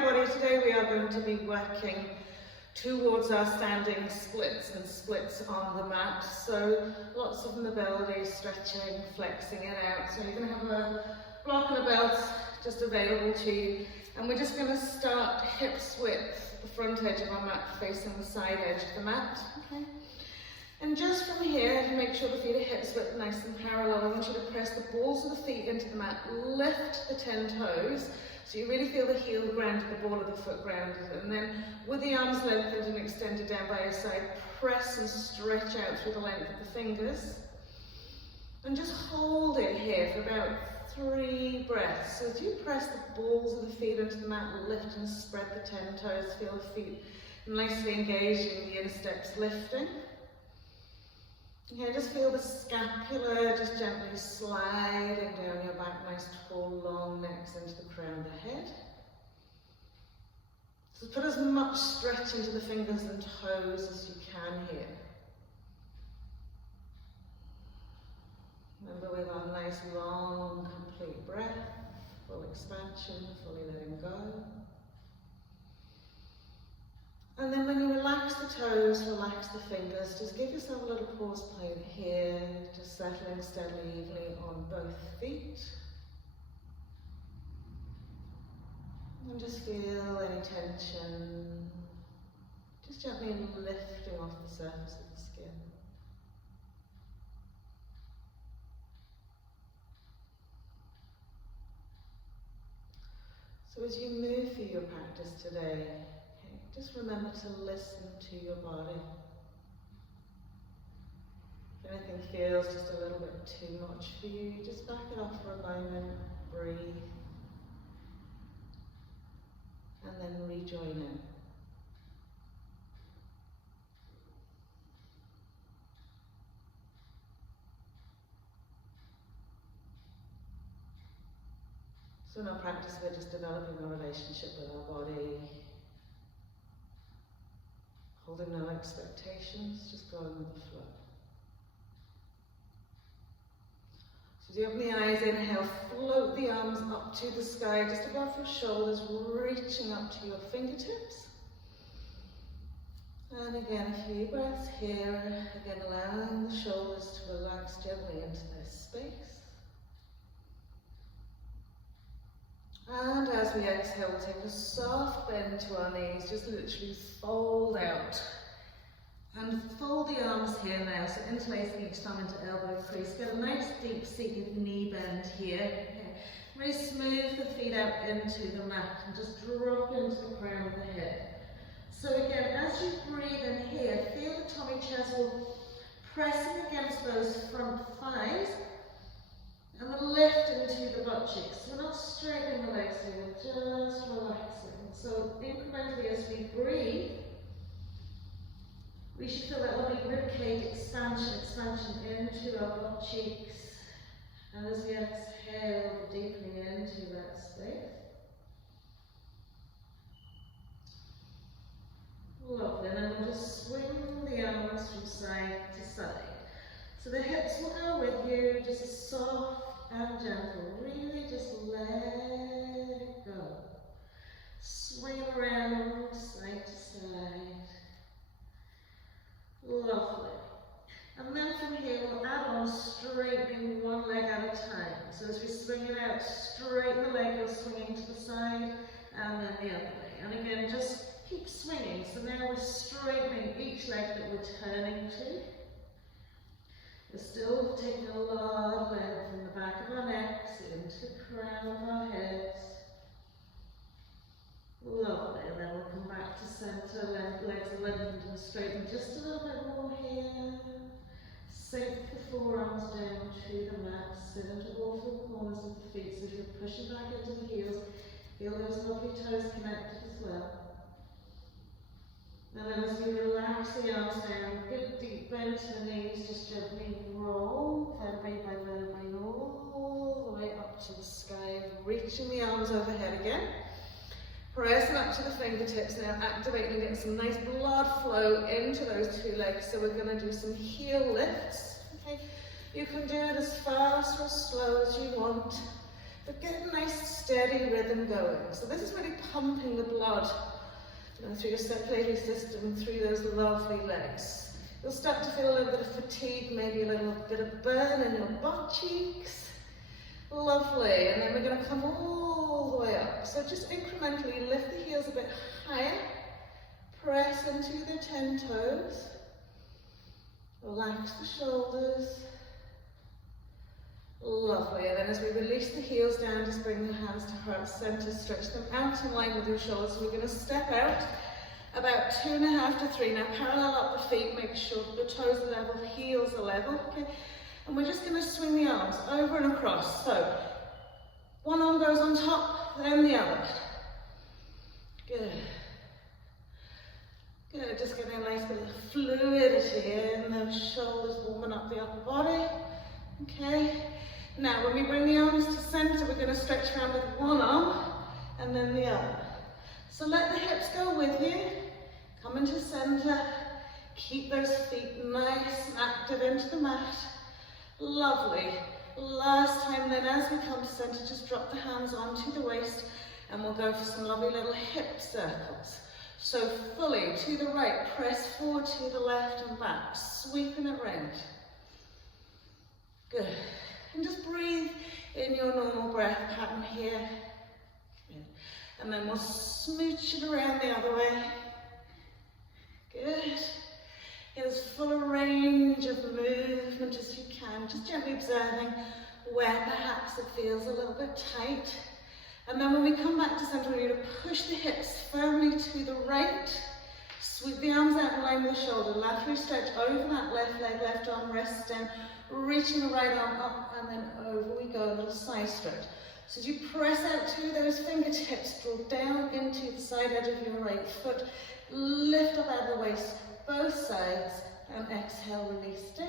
down body, today we are going to be working towards our standing splits and splits on the mat. So lots of mobility, stretching, flexing it out. So you're going to have a block and a belt just available to you. And we're just going to start hips width, the front edge of our mat facing the side edge of the mat. Okay. And just from here, make sure the feet are hips width nice and parallel. I want you to press the balls of the feet into the mat, lift the 10 toes, so you really feel the heel grounded, the ball of the foot grounded. And then with the arms lengthened and extended down by your side, press and stretch out through the length of the fingers. And just hold it here for about 3 breaths. So as you press the balls of the feet into the mat, lift and spread the 10 toes, feel the feet nicely engaging, the inner steps lifting. Okay, just feel the scapula just gently sliding down your back, nice tall long necks into the crown of the head. So put as much stretch into the fingers and toes as you can here. Remember, with our nice long complete breath, full expansion, fully letting go. And then when you relax the toes, relax the fingers, just give yourself a little pause point here, just settling steadily, evenly on both feet. And just feel any tension, just gently lifting off the surface of the skin. So as you move through your practice today, just remember to listen to your body. If anything feels just a little bit too much for you, just back it off for a moment, breathe, and then rejoin in. So in our practice, we're just developing a relationship with our body, holding no expectations, just going with the flow. So as you open the eyes, inhale, float the arms up to the sky, just above your shoulders, reaching up to your fingertips. And again, a few breaths here, again allowing the shoulders to relax gently into their space. And as we exhale, take a soft bend to our knees, just literally fold out. And fold the arms here now, so interlacing each thumb into elbow crease. Get a nice deep seated knee bend here. Okay. Really smooth the feet out into the mat and just drop into the crown of the head. So again, as you breathe in here, feel the tummy chisel pressing against those front thighs. And then lift into the butt cheeks. We're not straightening the legs here, we're just relaxing. So incrementally as we breathe, we should feel that lovely ribcage expansion into our butt cheeks. And as we exhale, deepening into that space. Lovely, and then we'll just swing the arms from side to side. So the hips will go with you, just soft and gentle. Really just let it go. Swing around side to side. Lovely. And then from here we'll add on straightening one leg at a time. So as we swing it out, straighten the leg, you'll swing into the side and then the other way. And again, just keep swinging. So now we're straightening each leg that we're turning to. We're still taking a lot of length from the back of our necks into the crown of our heads. Lovely, and then we'll come back to center, legs are lengthened and straightened just a little bit more here. Sink the forearms down to the mat, sit into all 4 corners of the feet, so if you're pushing back into the heels, feel those lovely toes connected as well. And then as we relax the arms down, good deep bend to the knees, just gently roll, vertebrae by vertebrae, all the way up to the sky, reaching the arms overhead again. Pressing up to the fingertips now, activating and getting some nice blood flow into those 2 legs. So we're going to do some heel lifts. Okay, you can do it as fast or as slow as you want. but get a nice steady rhythm going. So this is really pumping the blood through your circulatory system, through those lovely legs. You'll start to feel a little bit of fatigue, maybe a little bit of burn in your butt cheeks. Lovely, and then we're going to come all the way up. So just incrementally lift the heels a bit higher, press into the 10 toes, relax the shoulders. Lovely, and then as we release the heels down, just bring the hands to heart center, stretch them out in line with your shoulders. So we're going to step out about 2.5 to 3. Now parallel up the feet, make sure the toes are level, heels are level, okay? And we're just going to swing the arms over and across. So one arm goes on top, then the other. Good. Good, just getting a nice bit of fluidity in those shoulders, warming up the upper body. Okay. Now, when we bring the arms to center, we're going to stretch around with one arm and then the other. So let the hips go with you. Come into center. Keep those feet nice and active into the mat. Lovely. Last time then, as we come to center, just drop the hands onto the waist and we'll go for some lovely little hip circles. So fully to the right, press forward to the left and back, sweeping it round. Good. And just breathe in your normal breath pattern here. Good. And then we'll smooch it around the other way. Good. Get as full a range of movement as you can, just gently observing where perhaps it feels a little bit tight. And then when we come back to center, we need to push the hips firmly to the right. Sweep the arms out in line with the shoulder, laterally stretch over that left leg, left arm rests down, reaching the right arm up and then over we go, a little side stretch. So as you press out to those fingertips, draw down into the side edge of your right foot, lift up out of the waist, both sides, and exhale, release down.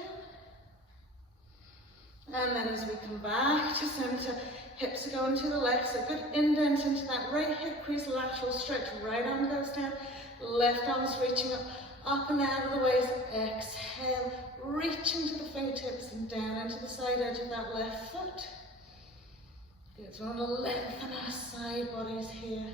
And then as we come back to center, hips are going to the left, so good indent into that right hip crease, lateral stretch, right arm goes down, left arm is reaching up and out of the waist, exhale, reach into the fingertips and down into the side edge of that left foot. Good, so we want to lengthen our side bodies here.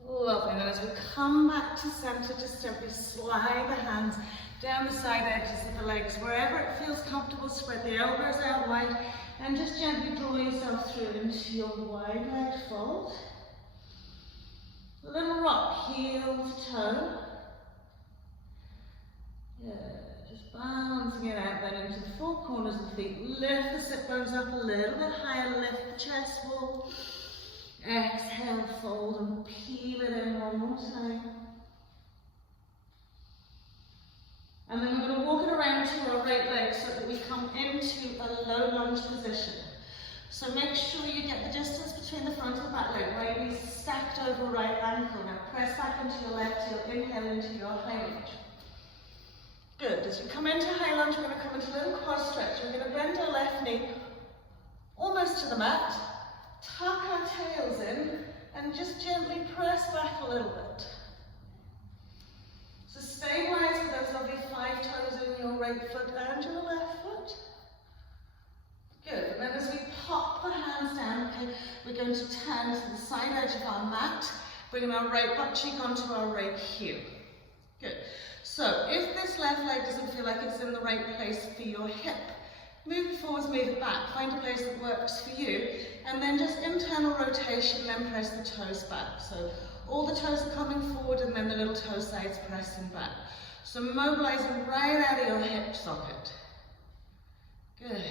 Lovely, and then as we come back to center, just simply slide the hands down the side edges of the legs, wherever it feels comfortable, spread the elbows out wide, and just gently draw yourself through into your wide leg fold. A little rock, heel to toe. Yeah, just balancing it out then into the four corners of the feet. Lift the sit bones up a little bit higher, lift the chest wall. Exhale, fold and peel it in one more time. And then we're going to walk it around to our right leg so that we come into a low lunge position. So make sure you get the distance between the front and the back leg. Right knee stacked over right ankle. Now press back into your left heel, inhale into your high lunge. Good. As you come into high lunge, we're going to come into a little quad stretch. We're going to bend our left knee almost to the mat, tuck our tails in, and just gently press back a little bit. So stabilize with those lovely 5 toes in your right foot and your left foot. Good. And then as we pop the hands down, okay, we're going to turn to the side edge of our mat, bringing our right butt cheek onto our right heel. Good. So if this left leg doesn't feel like it's in the right place for your hip, move it forwards, move it back, find a place that works for you, and then just internal rotation, then press the toes back. So all the toes are coming forward and then the little toe sides pressing back. So mobilizing right out of your hip socket. Good.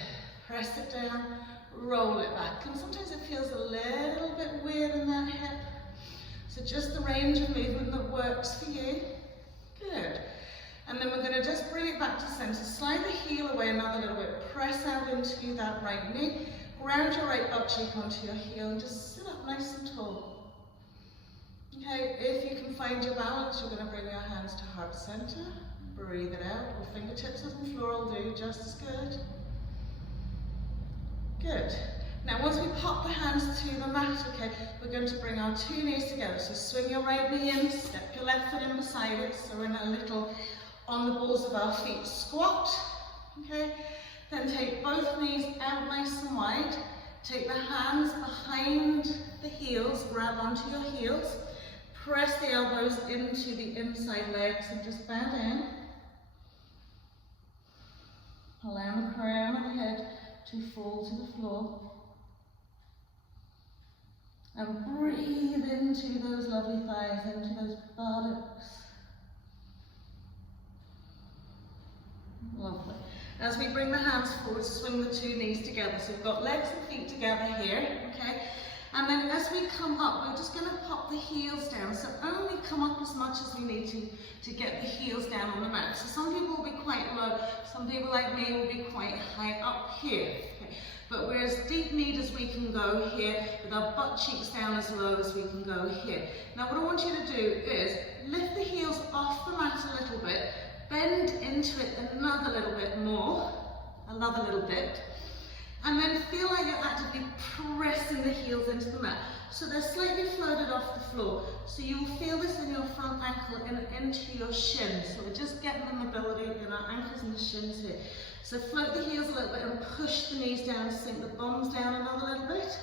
Press it down, roll it back. And sometimes it feels a little bit weird in that hip. So just the range of movement that works for you. Good. And then we're going to just bring it back to center. Slide the heel away another little bit. Press out into that right knee. Ground your right butt cheek onto your heel and just sit up nice and tall. Okay, if you can find your balance, you're going to bring your hands to heart center. Breathe it out, or fingertips as the floor will do, just as good. Good. Now once we pop the hands to the mat, okay, we're going to bring our 2 knees together. So swing your right knee in, step your left foot in beside it, so we're in a little on the balls of our feet squat. Okay, then take both knees out nice and wide. Take the hands behind the heels, grab onto your heels, press the elbows into the inside legs and just bow down. Allow the crown of the head to fall to the floor. And breathe into those lovely thighs, into those buttocks. Lovely. As we bring the hands forward, swing the two knees together. So we've got legs and feet together here, okay? And then as we come up, we're just going to pop the heels down. So only come up as much as we need to get the heels down on the mat. So some people will be quite low, some people like me will be quite high up here. Okay? But we're as deep kneed as we can go here, with our butt cheeks down as low as we can go here. Now what I want you to do is lift the heels off the mat a little bit, bend into it another little bit more, another little bit, and then feel like you're actively pressing the heels into the mat. So they're slightly floated off the floor. So you will feel this in your front ankle and into your shins. So we're just getting the mobility in our ankles and the shins here. So float the heels a little bit and push the knees down, sink the bums down another little bit.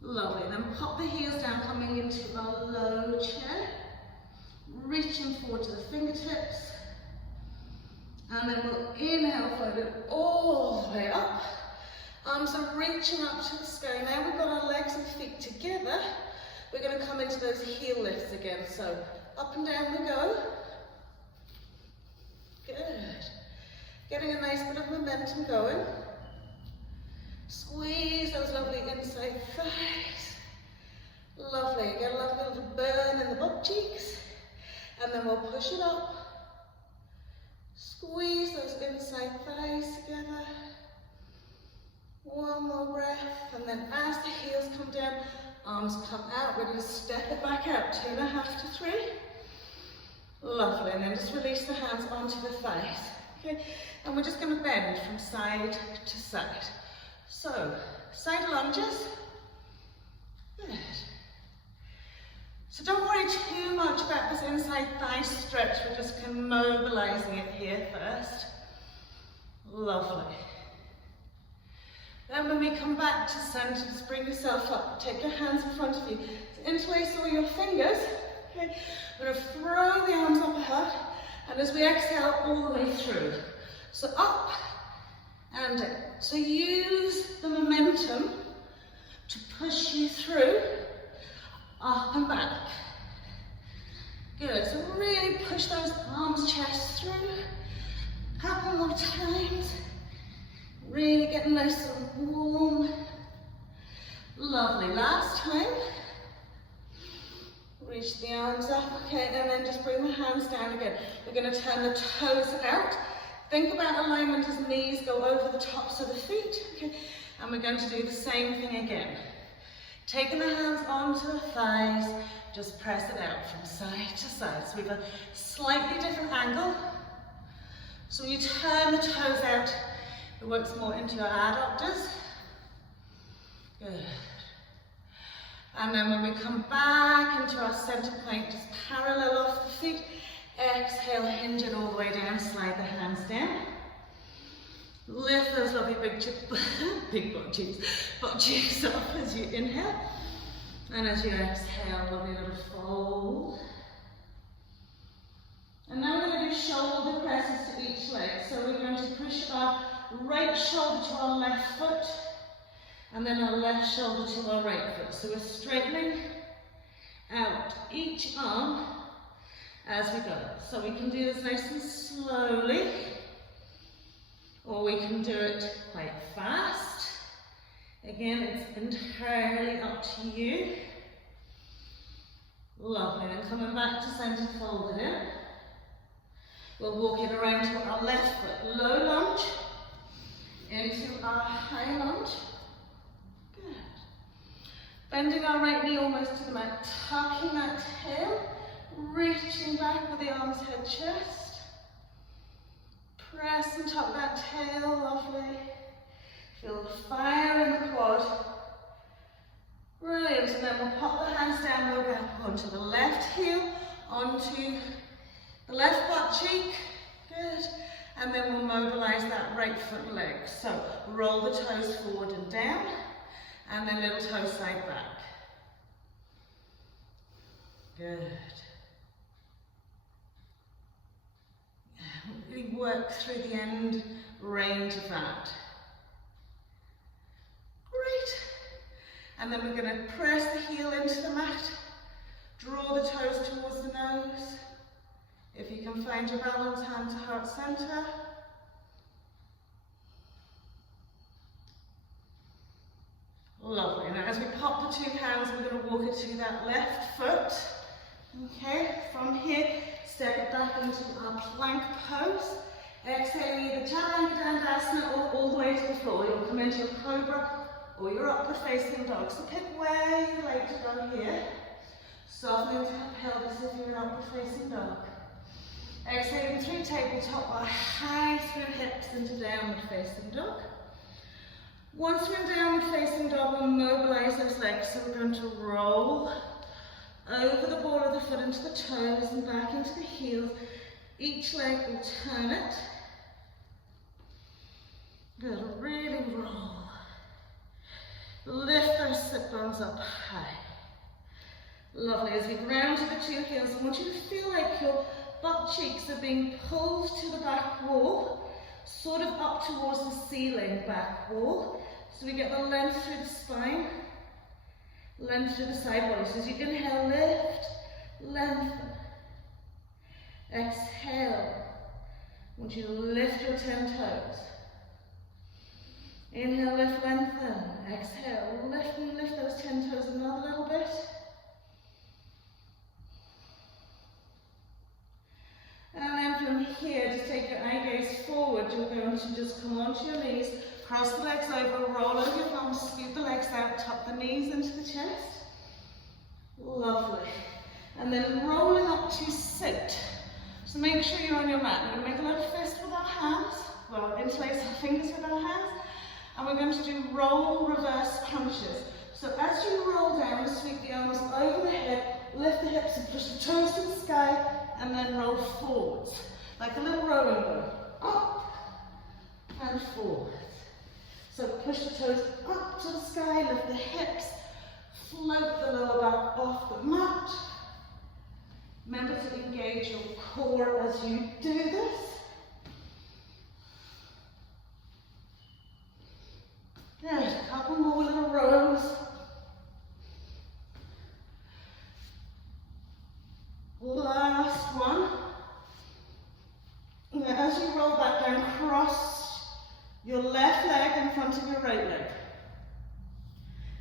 Lovely. Then pop the heels down, coming into our low chair. Reaching forward to the fingertips. And then we'll inhale, float it all the way up. Arms are reaching up to the sky. Now we've got our legs and feet together. We're going to come into those heel lifts again. So up and down we go. Good. Getting a nice bit of momentum going. Squeeze those lovely inside thighs. Lovely. Get a lovely little burn in the butt cheeks. And then we'll push it up. Squeeze those inside thighs together. One more breath. And then as the heels come down, arms come out. We're going to step it back out. 2.5 to 3. Lovely. And then just release the hands onto the thighs. Okay. And we're just going to bend from side to side. So, side lunges. Good. So don't worry too much about this inside thigh stretch. We're just mobilizing it here first. Lovely. Then when we come back to center, just bring yourself up. Take your hands in front of you. So interlace all your fingers. Okay. We're going to throw the arms up ahead. And as we exhale, all the way through. So up and down. So use the momentum to push you through, up and back. Good, so really push those arms, chest through. Couple more times. Really getting nice and warm. Lovely, last time. Reach the arms up, okay, and then just bring the hands down again. We're going to turn the toes out. Think about alignment as knees go over the tops of the feet, okay? And we're going to do the same thing again. Taking the hands onto the thighs, just press it out from side to side. So we've got a slightly different angle. So when you turn the toes out, it works more into your adductors. Good. And then when we come back into our center plank, just parallel off the feet. Exhale, hinge it all the way down, slide the hands down. Lift those lovely big butt cheeks up as you inhale. And as you exhale, lovely little fold. And now we're going to do shoulder presses to each leg. So we're going to push our right shoulder to our left foot, and then our left shoulder to our right foot. So we're straightening out each arm as we go. So we can do this nice and slowly, or we can do it quite fast. Again, it's entirely up to you. Lovely, then coming back to center, fold it in. We'll walk it around to our left foot, low lunge, into our high lunge. Good. Bending our right knee almost to the mat, tucking that tail, reaching back with the arms, head, chest. Press and tuck that tail, lovely. Feel the fire in the quad. Brilliant, and then we'll pop the hands down, we'll go onto the left heel, onto the left butt cheek. Good. And then we'll mobilize that right foot and leg. So roll the toes forward and down, and then little toe side back. Good. Really work through the end range of that. Great. And then we're going to press the heel into the mat, draw the toes towards the nose. If you can find your balance, hand to heart center. Lovely. Now as we pop the two hands, we're going to walk it to that left foot. Okay, from here, step it back into our plank pose. Exhale either Chaturanga Dandasana or all the way to the floor. You'll come into your cobra or your upward facing dog. So pick where you like to go here. Soften into the pelvis if you're an upward facing dog. Exhaling through tabletop or high through hips into downward facing dog. Once we're in downward facing dog, we'll mobilize those legs. So we're going to roll over the ball of the foot into the toes and back into the heels. Each leg will turn it. Good, really roll. Lift those sit bones up high. Lovely, as we ground to the two heels, I want you to feel like your butt cheeks are being pulled to the back wall, sort of up towards the ceiling back wall. So we get the length through the spine, length through the side body. So as you inhale, lift, lengthen. Exhale. I want you to lift your 10 toes. Inhale, lift, lengthen. Exhale, lift and lift those 10 toes another little bit. And then from here, just take your eye gaze forward. You're going to just come onto your knees, cross the legs over, roll over your palms, scoot the legs out, tuck the knees into the chest. Lovely. And then rolling up to sit. So make sure you're on your mat. We're going to make a little fist with our hands. Well, interlace our fingers with our hands. And we're going to do roll reverse crunches. So as you roll down, sweep the arms over the head, lift the hips and push the toes to the sky, and then roll forwards. Like a little rolling ball. Up and forwards. So push the toes up to the sky, lift the hips, float the lower back off the mat. Remember to engage your core as you do this. Good, a couple more little rows. Last one. Now as you roll back down, cross your left leg in front of your right leg.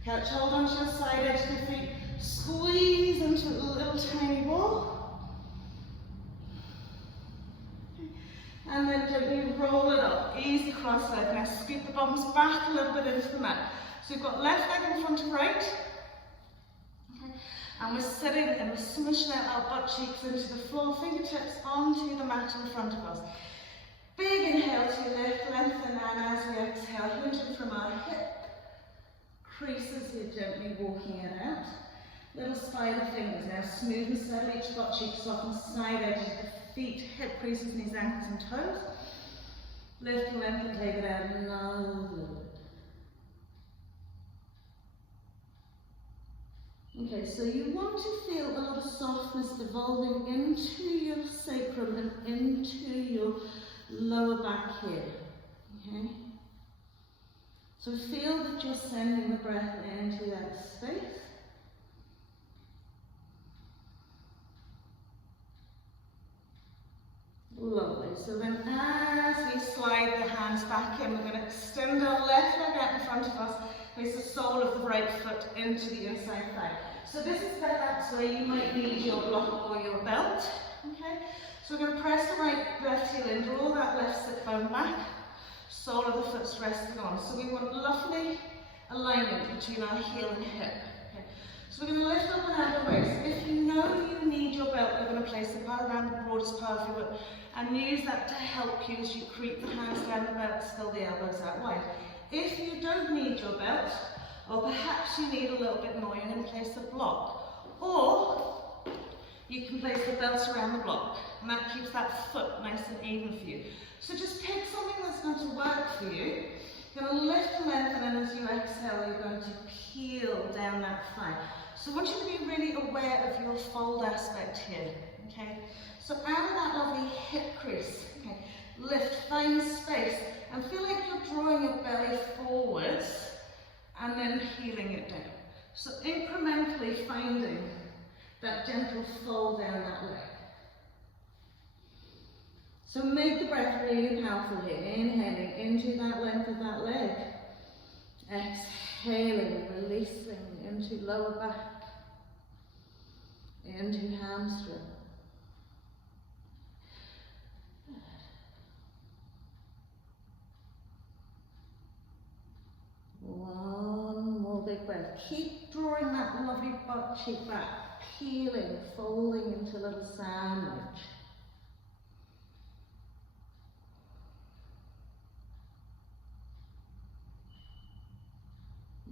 Catch hold onto your side edge of your feet. Squeeze into a little tiny ball. And then gently roll it up. Easy cross leg. Now scoot the bums back a little bit into the mat. So you've got left leg in front of right. Okay. And we're sitting and we're smooshing out our butt cheeks into the floor, fingertips onto the mat in front of us. Big inhale to lift, lengthen, and as we exhale, hinging from our hip creases, you're gently walking it out. Little spider fingers now, smooth and steady each butt cheek, soften side edges of the feet, hip creases, knees, ankles, and toes. Lift and lengthen, take it out another little bit. Okay, so you want to feel a lot of softness evolving into your sacrum and into your lower back here. Okay? So feel that you're sending the breath into that space. Lovely. So then as we slide the hands back in, we're going to extend our left leg out in front of us, place the sole of the right foot into the inside thigh. So this is perhaps where you might need your block or your belt. Okay? So we're going to press the right left heel in, draw that left sit bone back, sole of the foot's resting on. So we want lovely alignment between our heel and hip. Okay? So we're going to lift up and out the waist. If you know you need your belt, you're going to place it around the broadest part of your foot and use that to help you as you creep the hands down the belt, still the elbows out wide. If you don't need your belt, or perhaps you need a little bit more, you're going to place a block. Or you can place the belts around the block, and that keeps that foot nice and even for you. So just pick something that's going to work for you. You're going to lift and lengthen, and as you exhale, you're going to peel down that thigh. So I want you to be really aware of your fold aspect here, okay? So out of that lovely hip crease, okay, lift, find space, and feel like you're drawing your belly forwards, and then peeling it down. So incrementally finding that gentle fold down that leg. So make the breath really powerful here, inhaling into that length of that leg. Exhaling, releasing into lower back, into hamstring. One more big breath. Keep drawing that lovely butt cheek back, peeling, folding into a little sandwich.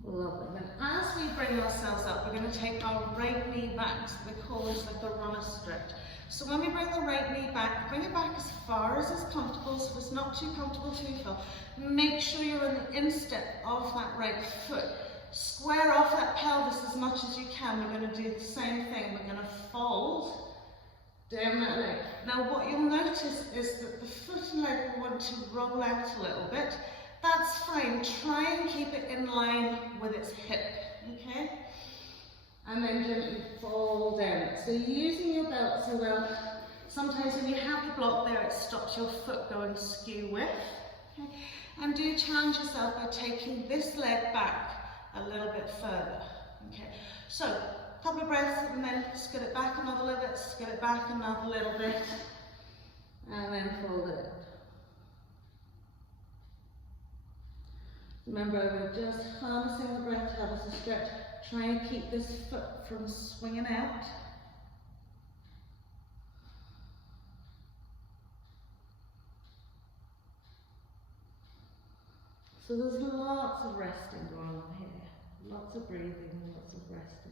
Lovely. Now, as we bring ourselves up, we're going to take our right knee back. So we call this like the runner stretch. So when we bring the right knee back, bring it back as far as is comfortable. So if it's not too comfortable too far, make sure you're in the instep of that right foot. Square off that pelvis as much as you can. We're going to do the same thing. We're going to fold down that leg. Now what you'll notice is that the foot and leg will want to roll out a little bit. That's fine. Try and keep it in line with its hip, okay? And then gently fold down. So using your belt so well, sometimes when you have the block there, it stops your foot going skew with. Okay? And do challenge yourself by taking this leg back a little bit further. Okay? So, a couple of breaths and then scoot it back another little bit, scoot it back another little bit, and then fold it out. Remember, we're just harnessing the breath to have us a stretch. Try and keep this foot from swinging out. So there's lots of resting going on here. Lots of breathing, lots of resting.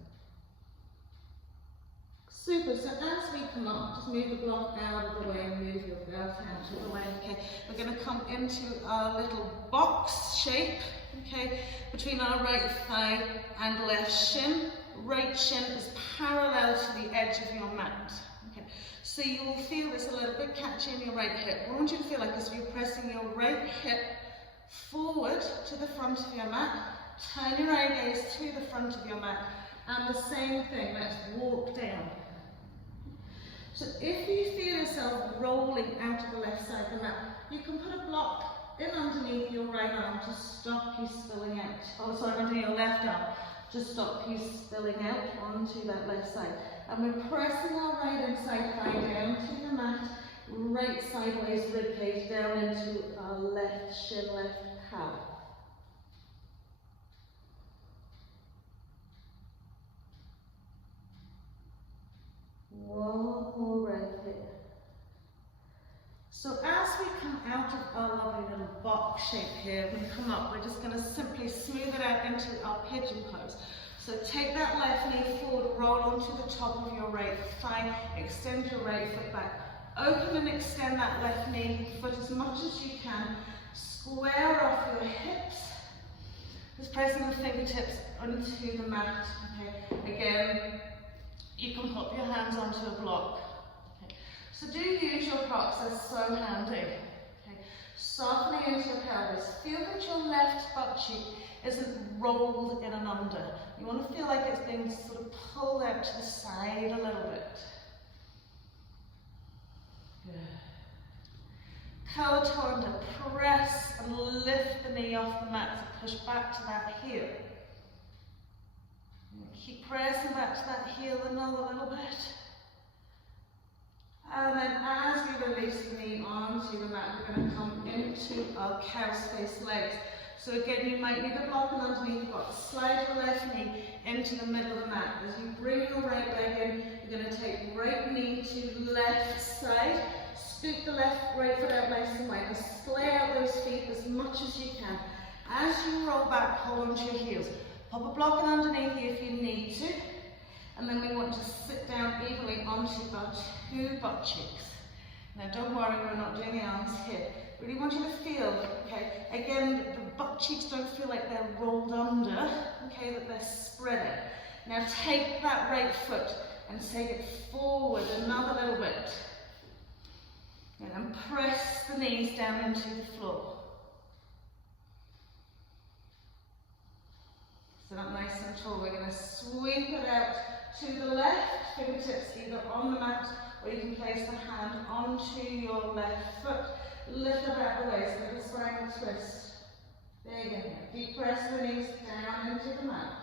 Super, so as we come up, just move the block out of the way and move your belt out of the way, okay? We're going to come into our little box shape, okay, between our right thigh and left shin. Right shin is parallel to the edge of your mat, okay? So you will feel this a little bit catchy in your right hip. What I want you to feel like is you're pressing your right hip forward to the front of your mat, turn your eye gaze to the front of your mat, and the same thing, let's walk down. So if you feel yourself rolling out of the left side of the mat, you can put a block in underneath your right arm to stop you spilling out. Oh, sorry, under your left arm to stop you spilling out onto that left side. And we're pressing our right inside thigh down to the mat, right sideways ribcage down into our left shin, left calf. One more breath here. So as we come out of our lovely little box shape here, we come up, we're just going to simply smooth it out into our pigeon pose. So take that left knee forward, roll onto the top of your right thigh, extend your right foot back. Open and extend that left knee foot as much as you can. Square off your hips. Just pressing the fingertips onto the mat. Okay. Again, you can pop your hands onto a block. Okay. So do use your props, they're so handy. Okay. Softening into your pelvis. Feel that your left butt cheek isn't rolled in and under. You want to feel like it's being sort of pulled out to the side a little bit. Good. Curl to press and lift the knee off the mat to push back to that heel. Keep pressing back to that heel another little bit. And then as we release the knee onto the mat, we're going to come into our cow space legs. So again, you might need a block and underneath the box. Slide your left knee into the middle of the mat. As you bring your right leg in, you're going to take right knee to left side. Scoop the right foot out nice and wide and splay out those feet as much as you can. As you roll back, hold onto your heels. Pop a block in underneath you if you need to. And then we want to sit down evenly onto onto our two butt cheeks. Now don't worry, we're not doing the arms here. Really want you to feel, okay, again, the butt cheeks don't feel like they're rolled under, okay, that they're spreading. Now take that right foot and take it forward another little bit. And then press the knees down into the floor. So that nice and tall. We're going to sweep it out to the left, fingertips either on the mat, or you can place the hand onto your left foot. Lift up out of the way, so little spiral twist. There you go. Deep press the knees down into the mat.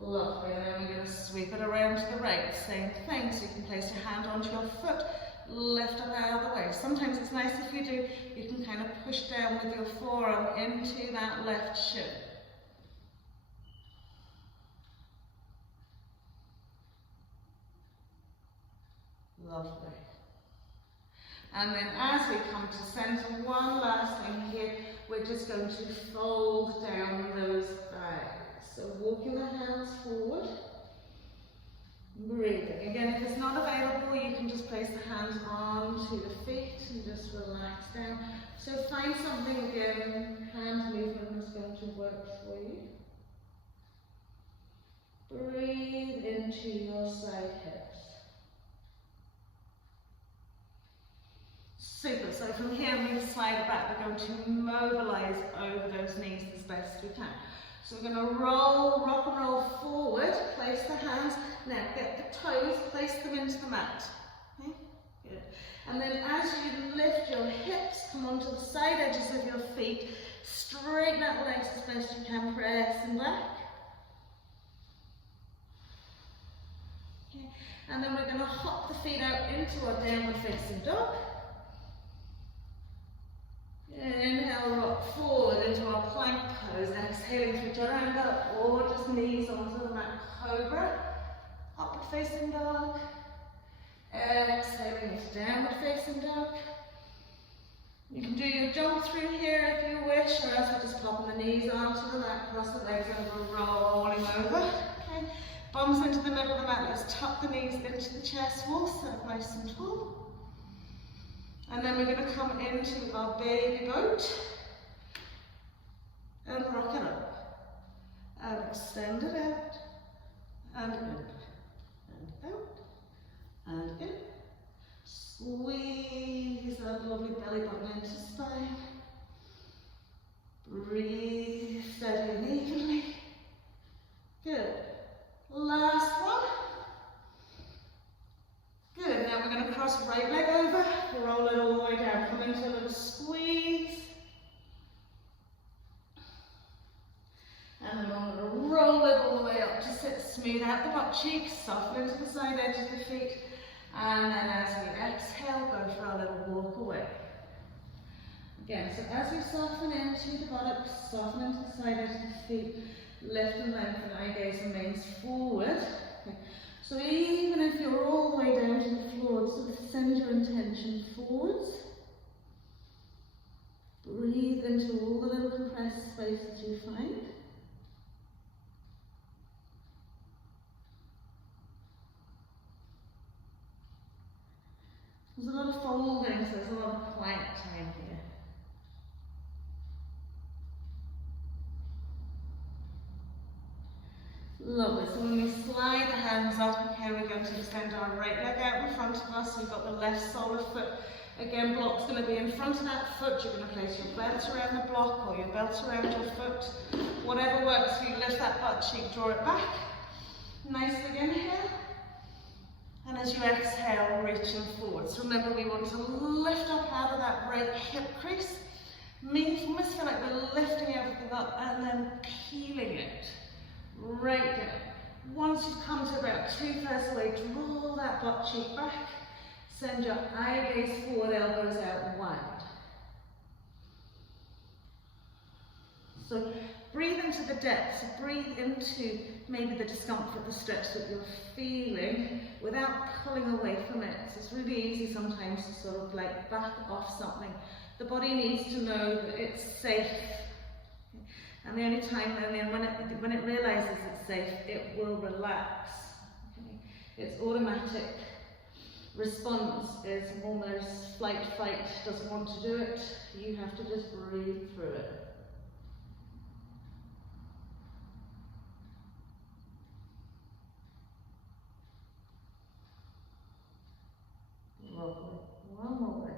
Lovely, and then we're going to sweep it around to the right. Same thing, so you can place your hand onto your foot, lift up out of the way. Sometimes it's nice if you do, you can kind of push down with your forearm into that left shin. Lovely. And then as we come to center, one last thing here, we're just going to fold down those thighs. So walking the hands forward, breathing. Again, if it's not available, you can just place the hands onto the feet and just relax down. So find something again, hand movement is going to work for you. Breathe into your side hips. Super, so from here we slide it back, we're going to mobilize over those knees as best we can. So we're going to roll, rock and roll forward, place the hands, now get the toes, place them into the mat. Okay? Good. And then as you lift your hips, come onto the side edges of your feet, straighten out the legs as best you can, pressing back. Okay. And then we're going to hop the feet out into our downward facing dog. Inhale, rock forward into our plank pose. Exhaling through chaturanga or just knees onto the mat. Cobra, upward facing dog. Exhaling into downward facing dog. You can do your jump through here if you wish, or else we're just popping the knees onto the mat, cross the legs over, rolling over. Okay. Bums into the middle of the mat. Let's tuck the knees into the chest wall, so nice and tall. And then we're going to come into our baby boat and rock it up and extend it out and in and out and in. Squeeze that lovely belly button into spine. Breathe steady and evenly. Good. Last one. Good, now we're going to cross right leg over, roll it all the way down, come into a little squeeze. And then we're going to roll it all the way up to sit, smooth out the butt cheeks, soften into the side edge of the feet. And then as we exhale, go for our little walk away. Again, so as we soften into the buttocks, soften into the side edge of the feet, lift and lengthen, eye gaze remains forward. Okay. So even if you're all the way down to the floor, sort of send your intention forwards. Breathe into all the little compressed space that you find. There's a lot of folding, so there's a lot of quiet time here. Lovely, so when we slide the hands up, okay, we're going to extend our right leg out in front of us. We've got the left sole of foot. Again, block's going to be in front of that foot. You're going to place your belt around the block or your belt around your foot. Whatever works for you, lift that butt cheek, draw it back. Nice big inhale. And as you exhale, reaching forwards. Remember, we want to lift up out of that right hip crease. Almost feel like we're lifting everything up and then peeling it right down. Once you've come to about 2/3 away, draw that butt cheek back. Send your eye gaze forward, elbows out wide. So breathe into the depths, breathe into maybe the discomfort, the stretch that you're feeling without pulling away from it. So it's really easy sometimes to sort of like back off something. The body needs to know that it's safe. And the only time, and then when it realizes it's safe, it will relax. Okay? Its automatic response is almost flight, fight, doesn't want to do it. You have to just breathe through it. Lovely. One more breath.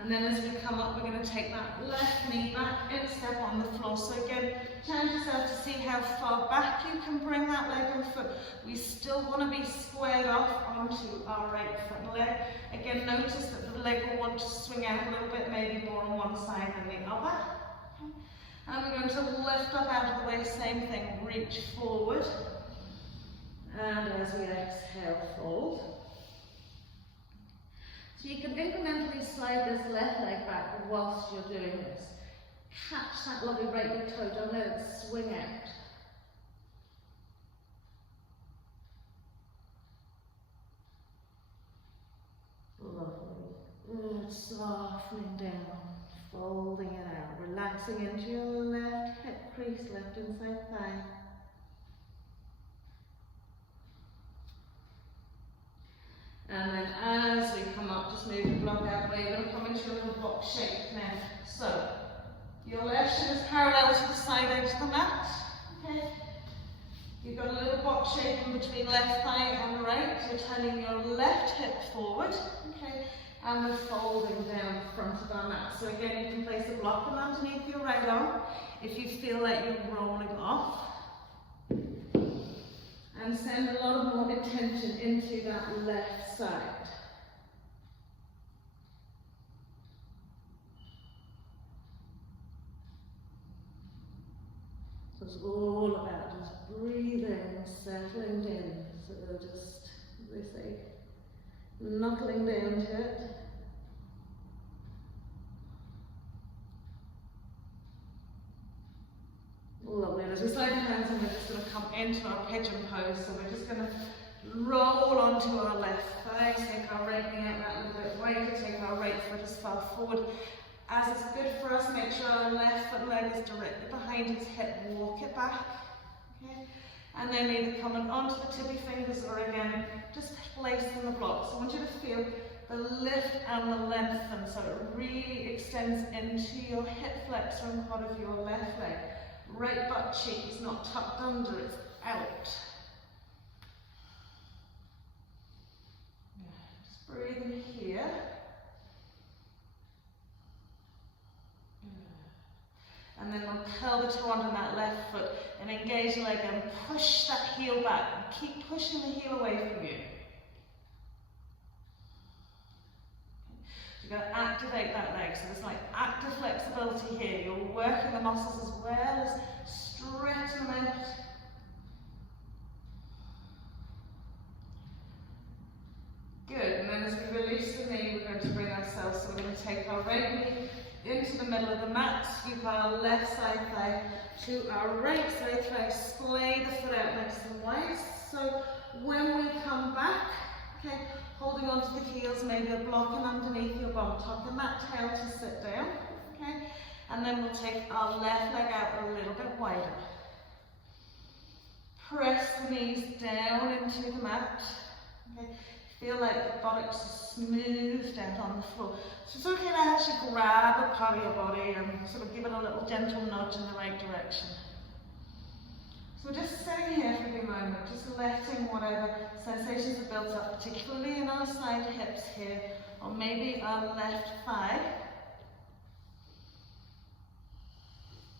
And then as we come up, we're going to take that left knee back, in step on the floor. So again, challenge yourself to see how far back you can bring that leg and foot. We still want to be squared off onto our right foot and leg. Again, notice that the leg will want to swing out a little bit, maybe more on one side than the other. Okay. And we're going to lift up out of the way, same thing, reach forward. And as we exhale, fold. So you can incrementally slide this left leg back whilst you're doing this. Catch that lovely right big toe, don't let it swing out. Lovely. Good, softening down, folding it out, relaxing into your left hip crease, left inside thigh. And then as we come up, just move the block out of the way. You're going to come into your little box shape now. So, your left shin is parallel to the side edge of the mat. Okay. You've got a little box shape in between left thigh and right. You're turning your left hip forward. Okay. And we're folding down the front of our mat. So again, you can place a block underneath your right arm if you feel like you're rolling off. And send a lot of more attention into that left side. So it's all about just breathing, settling in. So just, as they say, knuckling down to it. Lovely. And as we slide the hands in, we're just going to come into our pigeon pose. So we're just going to roll onto our left thigh, take our right knee out that little bit wider, take our right foot as far forward as it's good for us. Make sure our left foot leg is directly behind its hip, walk it back. Okay? And then either coming onto the tippy fingers or again, just placing the block. So I want you to feel the lift and the lengthen, so it really extends into your hip flexor and quad of your left leg. Right butt cheek is not tucked under, it's out. Just breathing here. And then we'll curl the toe under that left foot and engage the leg and push that heel back. And keep pushing the heel away from you. You're going to activate that leg, so there's like active flexibility here. You're working the muscles as well as stretching them out. Good, and then as we release the knee, we're going to bring ourselves, so we're going to take our right knee into the middle of the mat, scoop our left side thigh to our right side thigh, splay the foot out nice and wide. So when we come back, okay, holding onto the heels, maybe a blocking underneath your bum, tucking that tail to sit down, okay? And then we'll take our left leg out a little bit wider. Press the knees down into the mat, okay? Feel like the buttocks are smoothed out on the floor. So it's okay to actually grab a part of your body and sort of give it a little gentle nudge in the right direction. So we're just sitting here for a moment, just letting whatever sensations have built up, particularly in our side hips here, or maybe our left thigh.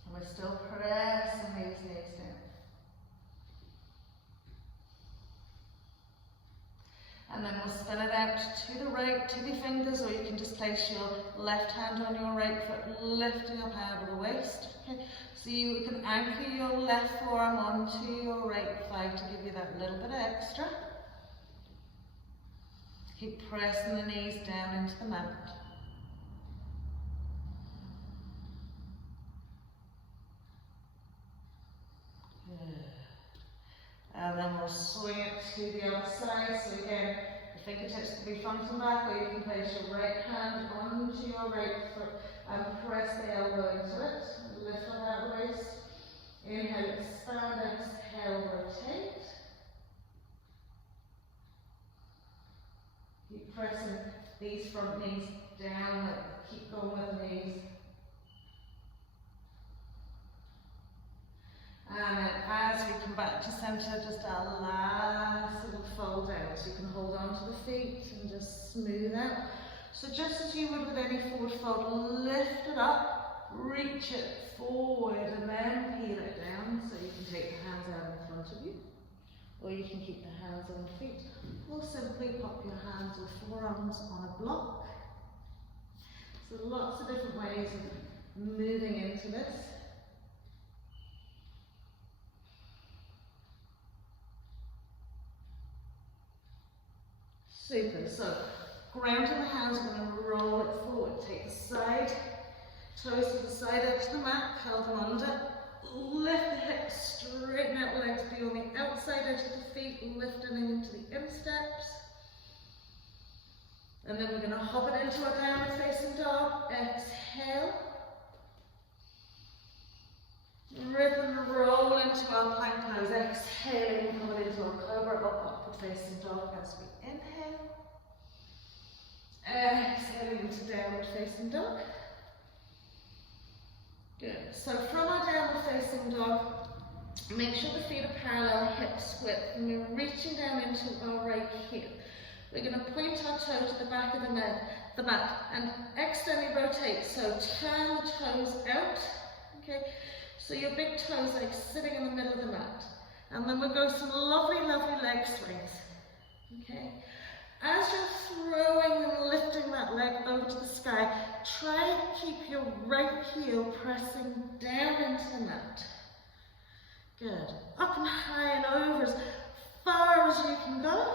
And we're still pressing these knees down. And then we'll spin it out to the right, tippy fingers, or you can just place your left hand on your right foot, lifting up out of the waist. Okay? So you can anchor your left forearm onto your right thigh to give you that little bit extra. Keep pressing the knees down into the mat. Good. And then we'll swing it to the other side. So again, if Fingertips can be front and back, or you can place your right hand onto your right foot and press the elbow into it. Lift up out the waist. Inhale, expand, exhale, rotate. Keep pressing these front knees down, keep going with the knees. And then as we come back to center, just our last little fold out. So you can hold on to the feet and just smooth out. So just as you would with any forward fold, lift it up, reach it forward, and then peel it down. So you can take the hands out in front of you, or you can keep the hands on the feet, or simply pop your hands or forearms on a block. So lots of different ways of moving into this. Super. So grounding the hands, we're going to roll it forward. Take the side, toes to the side edge of the mat, curl them under. Lift the hips, straighten out the legs, be on the outside edge of the feet, lifting into the insteps. And then we're going to hop it into our downward facing dog. Exhale. Rip and roll into our plank pose. Exhaling, coming into our cobra or upward facing dog as we inhale. Exhaling into downward facing dog. Good. So from our downward facing dog, make sure the feet are parallel, hips width, and we're reaching down into our right heel. We're going to point our toe to the back of the mat and externally rotate. So turn the toes out. Okay. So your big toes like sitting in the middle of the mat. And then we'll go some lovely, lovely leg swings. Okay. As you're throwing and lifting that leg over to the sky, try and keep your right heel pressing down into the mat. Good. Up and high and over as far as you can go.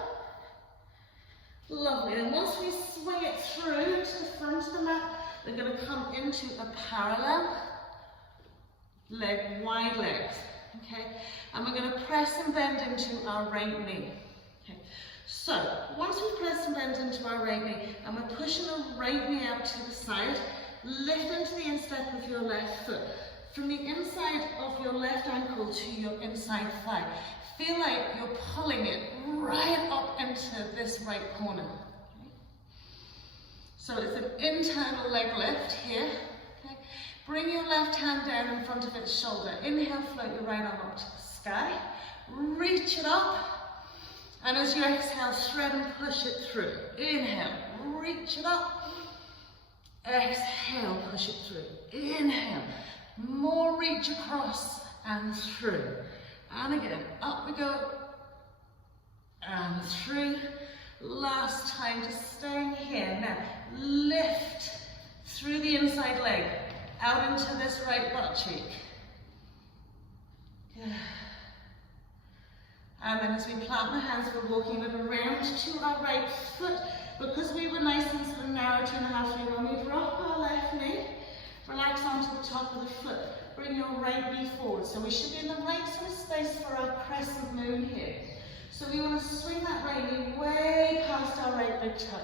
Lovely. And once we swing it through to the front of the mat, we're going to come into a parallel leg, wide legs. Okay. And we're going to press and bend into our right knee. Okay. So, once we've pressed and bent into our right knee, and we're pushing the right knee out to the side, lift into the instep of your left foot. From the inside of your left ankle to your inside thigh, feel like you're pulling it right up into this right corner. Okay? So it's an internal leg lift here. Okay? Bring your left hand down in front of its shoulder. Inhale, float your right arm up to the sky. Reach it up. And as you exhale, thread and push it through. Inhale, reach it up. Exhale, push it through. Inhale, more reach across and through. And again, up we go. And through. Last time, just staying here. Now, lift through the inside leg, out into this right butt cheek. Good. And then as we plant the hands, we're walking it around to our right foot. Because we were nice and sort of narrow 2.5 here, when we drop our left knee, relax onto the top of the foot. Bring your right knee forward. So we should be in the right sort of space for our crescent moon here. So we want to swing that right knee way past our right big toe.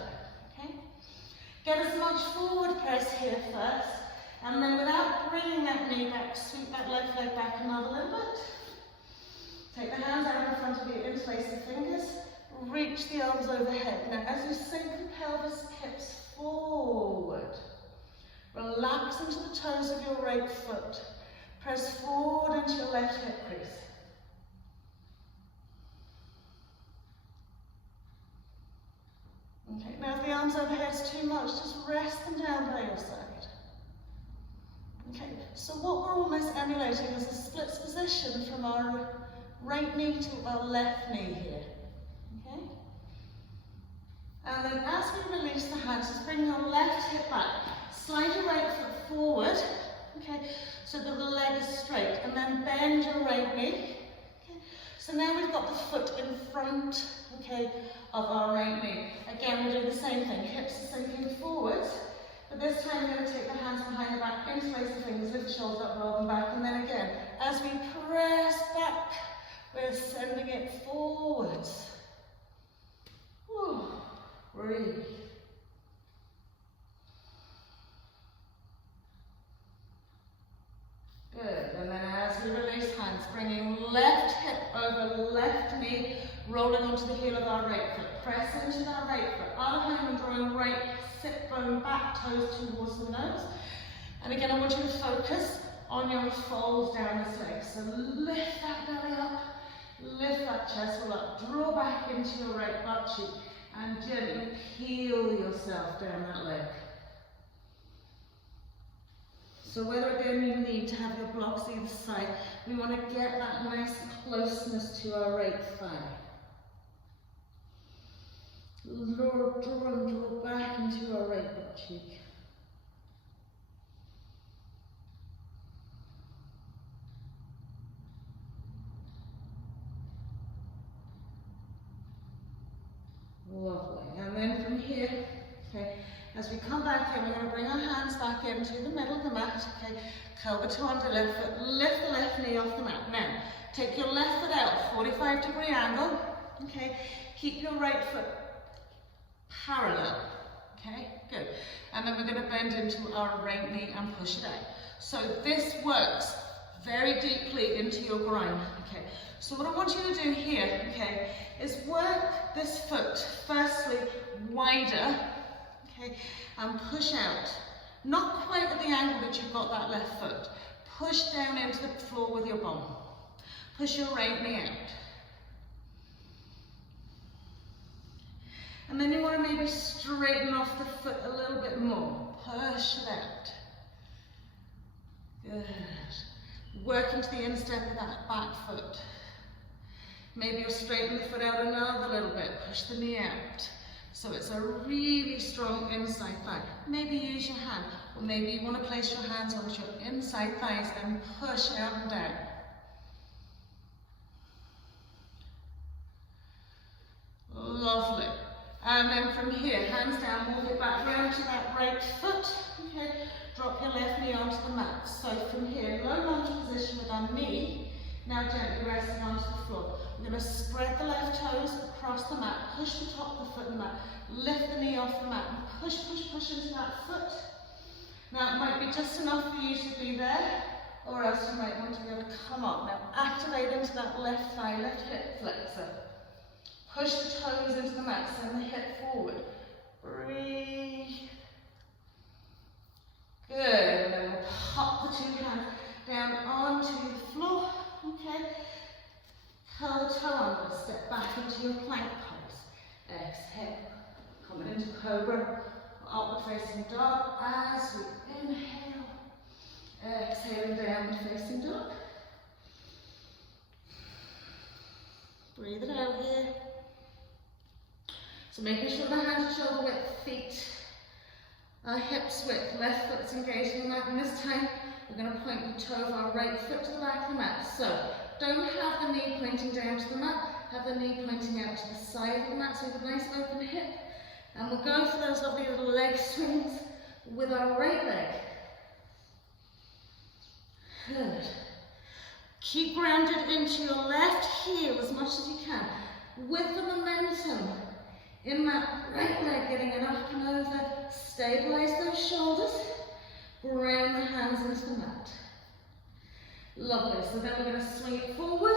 Okay? Get as much forward press here first. And then without bringing that knee back, sweep that left leg back another little bit. Take the hands out in front of you, interlace the fingers, reach the arms overhead. Now as you sink the pelvis, hips forward, relax into the toes of your right foot. Press forward into your left hip crease. Okay, now if the arms overhead is too much, just rest them down by your side. Okay, so what we're almost emulating is a splits position from our right knee to our left knee here. Okay? And then as we release the hands, just bring your left hip back. Slide your right foot forward, okay, so that the leg is straight. And then bend your right knee. Okay? So now we've got the foot in front, okay, of our right knee. Again, we do the same thing. Hips are sinking forwards. But this time we're going to take the hands behind the back, interlace the fingers, lift the shoulders up, roll them back. And then again, as we press back, we're sending it forwards. Whew. Breathe. Good, and then as we release hands, bringing left hip over left knee, rolling onto the heel of our right foot. Press into that right foot. Other hand and drawing right sit bone back, toes towards the nose. And again, I want you to focus on your fold down this leg. So lift that belly up, lift that chest roll up, draw back into your right butt cheek, and gently peel yourself down that leg. So whether again you need to have your blocks either side, we want to get that nice closeness to our right thigh. Draw and draw back into our right butt cheek. Lovely. And then from here, okay, as we come back in, we're going to bring our hands back into the middle of the mat, okay, curl the toe under left foot, lift the left knee off the mat. Now, take your left foot out, 45-degree angle, okay, keep your right foot parallel, okay, good. And then we're going to bend into our right knee and push it out. So this works very deeply into your groin, okay. So what I want you to do here, okay, is work this foot, firstly, wider, okay, and push out. Not quite at the angle that you've got that left foot. Push down into the floor with your bum. Push your right knee out. And then you want to maybe straighten off the foot a little bit more. Push it out. Good. Work into the instep of that back foot. Maybe you'll straighten the foot out another little bit. Push the knee out. So it's a really strong inside thigh. Maybe use your hand, or maybe you want to place your hands on your inside thighs and push out and down. Lovely. And then from here, hands down, move it back round to that right foot. Okay. Drop your left knee onto the mat. So from here, low lunge position with our knee, now gently resting onto the floor. We're going to spread the left toes across the mat, push the top of the foot in the mat, lift the knee off the mat, and push, push, push into that foot. Now it might be just enough for you to be there, or else you might want to be able to come up. Now activate into that left thigh, left hip flexor. Push the toes into the mat, send the hip forward. Breathe. Good, and then we'll pop the two hands down onto the floor, okay? Curl the toe under, step back into your plank pose. Exhale, coming into cobra, upward facing dog as we inhale. Exhaling downward facing dog. Breathe it out here. So making sure the hands are shoulder width, feet hips width, left foot's engaging the mat, and this time we're going to point the toe of our right foot to the back of the mat. So don't have the knee pointing down to the mat, have the knee pointing out to the side of the mat, so we have a nice open hip. And we'll go for those lovely little leg swings with our right leg. Good. Keep grounded into your left heel as much as you can, with the momentum in that right leg, getting it up and over. Stabilize those shoulders, ground the hands into the mat. Lovely, so then we're going to swing it forward,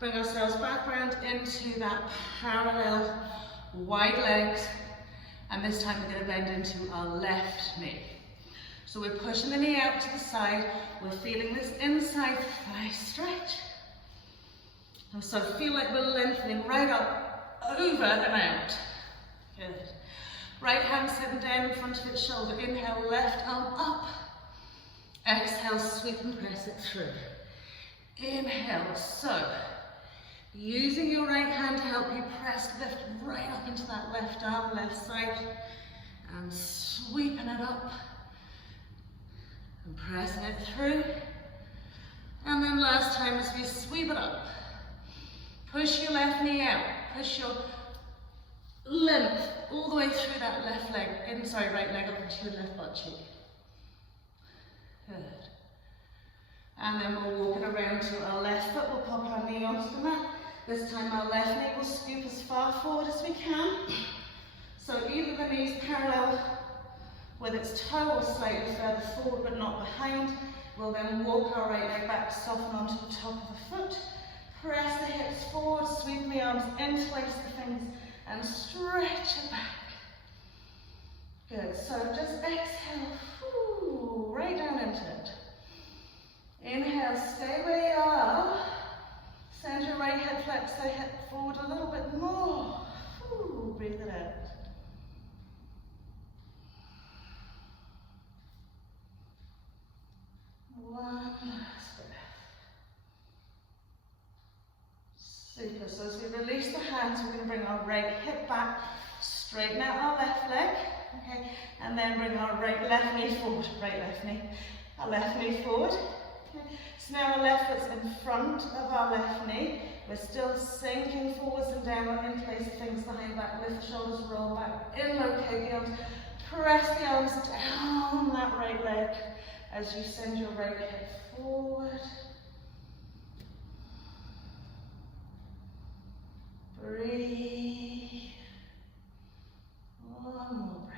bring ourselves back round into that parallel wide legs, and this time we're going to bend into our left knee. So we're pushing the knee out to the side, we're feeling this inside thigh stretch, and so feel like we're lengthening right up, over and out. Good. Right hand sitting down in front of its shoulder. Inhale, left arm up. Exhale, sweep and press it through. Inhale, so using your right hand to help you press, lift right up into that left arm, left side, and sweeping it up and pressing it through. And then last time as we sweep it up, push your left knee out, push your length all the way through that left leg, right leg up into your left butt cheek. Good. And then we'll walk it around to our left foot, we'll pop our knee onto the mat. This time our left knee will scoop as far forward as we can. So either the knees parallel with its toe or slightly further forward but not behind. We'll then walk our right leg back, soften onto the top of the foot. Press the hips forward, sweep the arms, interlace the fingers and stretch it back. Good, so just exhale, right down into it. Inhale, stay where you are. Send your right hip, flex the hip forward a little bit more. Breathe it out. One last breath. Super, so as we release the hands, we're going to bring our right hip back, straighten out our left leg, okay, and then bring our left knee forward, our left knee forward. Okay. So now our left foot's in front of our left knee. We're still sinking forwards and down, interlace the fingers behind back, lift the shoulders, roll back, inlocate the arms, press the arms down that right leg as you send your right hip forward. Breathe. One more breath.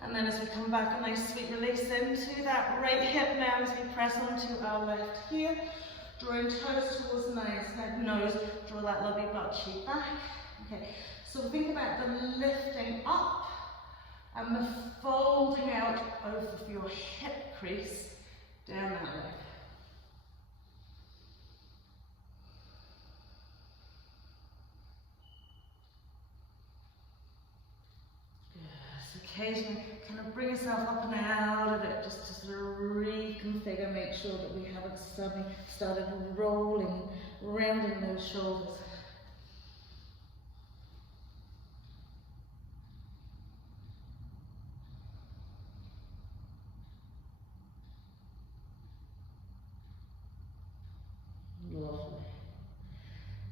And then as we come back, a nice sweet release into that right hip now as we press onto our left heel. Drawing toes towards the nose, draw that lovely butt cheek back. Okay, so think about the lifting up and the folding out of your hip crease down that leg. Occasionally kind of bring yourself up and out of it just to sort of reconfigure, make sure that we haven't suddenly started rolling, rounding those shoulders. Lovely.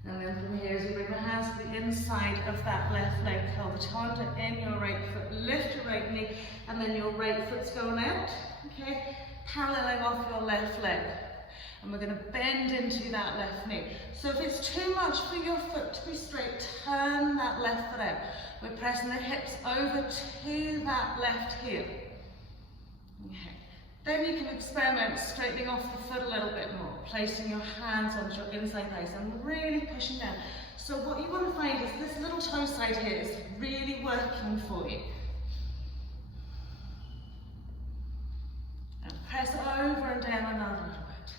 And then from here, as you bring the hands to the inside of that left leg, curl the toe under in your right foot, lift your right knee, and then your right foot's going out, okay? Paralleling off your left leg. And we're going to bend into that left knee. So if it's too much for your foot to be straight, turn that left foot out. We're pressing the hips over to that left heel. Okay. Then you can experiment straightening off the foot a little bit more, placing your hands onto your inside thighs and really pushing down. So what you want to find is this little toe side here is really working for you. And press over and down another little bit.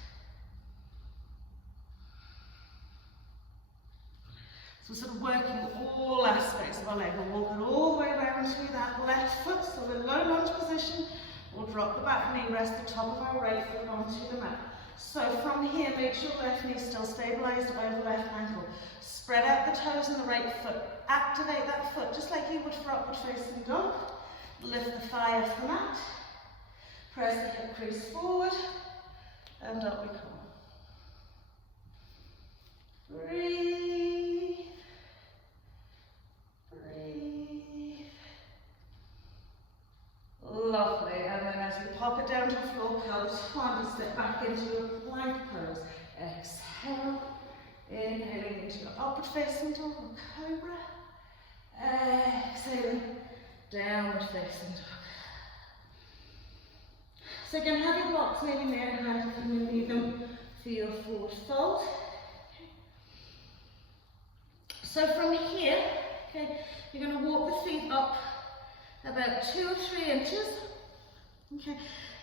So sort of working all aspects of our leg. We'll walk it all the way around to that left foot, so the low lunge position. We'll drop the back knee, rest the top of our right foot onto the mat. So from here, make sure left knee is still stabilized over left ankle. Spread out the toes in the right foot. Activate that foot just like you would for upward facing dog. Lift the thigh off the mat. Press the hip crease forward. And up we come. Breathe. Breathe. Lovely, and then as you pop it down to the floor, curl trying to step back into your plank pose. Exhale, inhaling into your upward facing dog or cobra. Exhaling, downward facing dog. So again, have your blocks maybe near hand if you need them for your forward fold. So from here, okay, you're going to walk the feet up about 2 or 3 inches, okay,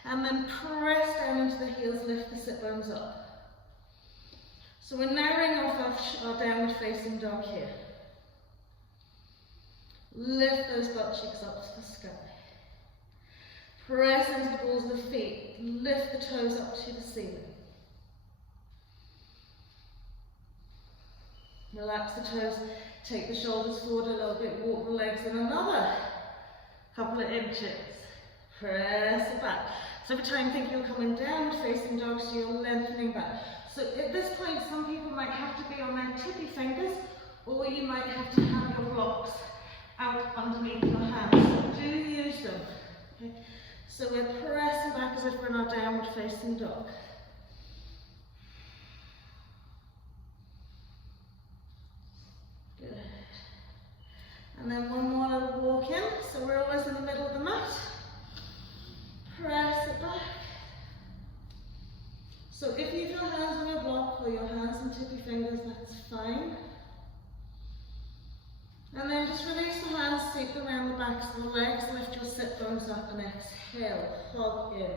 and then press down into the heels, lift the sit bones up. So we're narrowing off our downward facing dog here. Lift those butt cheeks up to the sky. Press into the balls of the feet, lift the toes up to the ceiling. Relax the toes, take the shoulders forward a little bit, walk the legs in another couple of inches. Press it back. So every time you think you're coming downward facing dog, so you're lengthening back. So at this point, some people might have to be on their tippy fingers, or you might have to have your blocks out underneath your hands. So do use them. Okay? So we're pressing back as if we're in our downward facing dog. And then one more little walk in, so we're always in the middle of the mat. Press it back. So if you feel hands on your block or your hands and tippy fingers, that's fine. And then just release the hands, sweep around the backs of the legs, lift your sit bones up and exhale, hug in.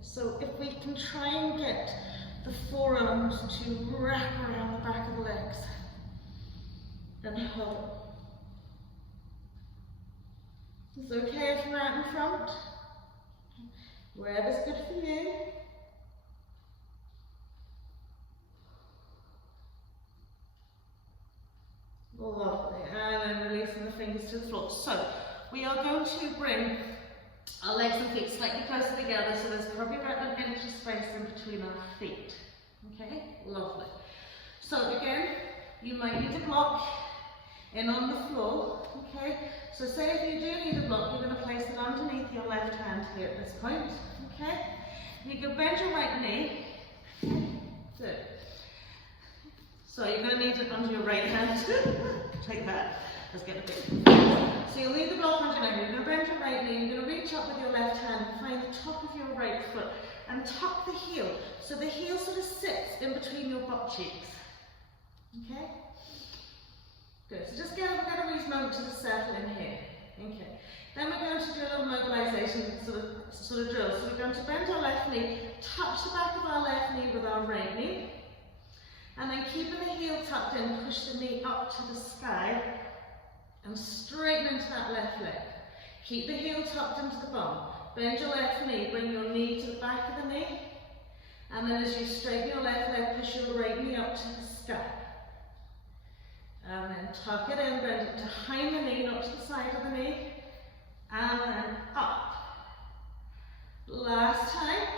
So if we can try and get the forearms to wrap around the back of the legs and hug. It's okay if you're out in front, wherever's good for you. Lovely, and then releasing the fingers to the floor. So we are going to bring our legs and feet slightly closer together, so there's probably about an inch of space in between our feet. Okay, lovely. So again, you might need a block in on the floor. Okay, so say if you do need a block, you're going to place it underneath your left hand here at this point. Okay, you can bend your right knee. Good. So you're going to need it under your right hand. Take that. Let's get a bit. So you'll need the block under your knee. You're going to bend your right knee. You're going to reach up with your left hand and find the top of your right foot and tuck the heel. So the heel sort of sits in between your butt cheeks. Okay? Good. So just get a wee moment to just settle in here. Okay. Then we're going to do a little mobilization sort of drill. So we're going to bend our left knee, touch the back of our left knee with our right knee. And then keeping the heel tucked in, push the knee up to the sky and straighten into that left leg. Keep the heel tucked into the bum. Bend your left knee, bring your knee to the back of the knee. And then as you straighten your left leg, push your right knee up to the sky. And then tuck it in, bend it behind the knee, not to the side of the knee. And then up. Last time.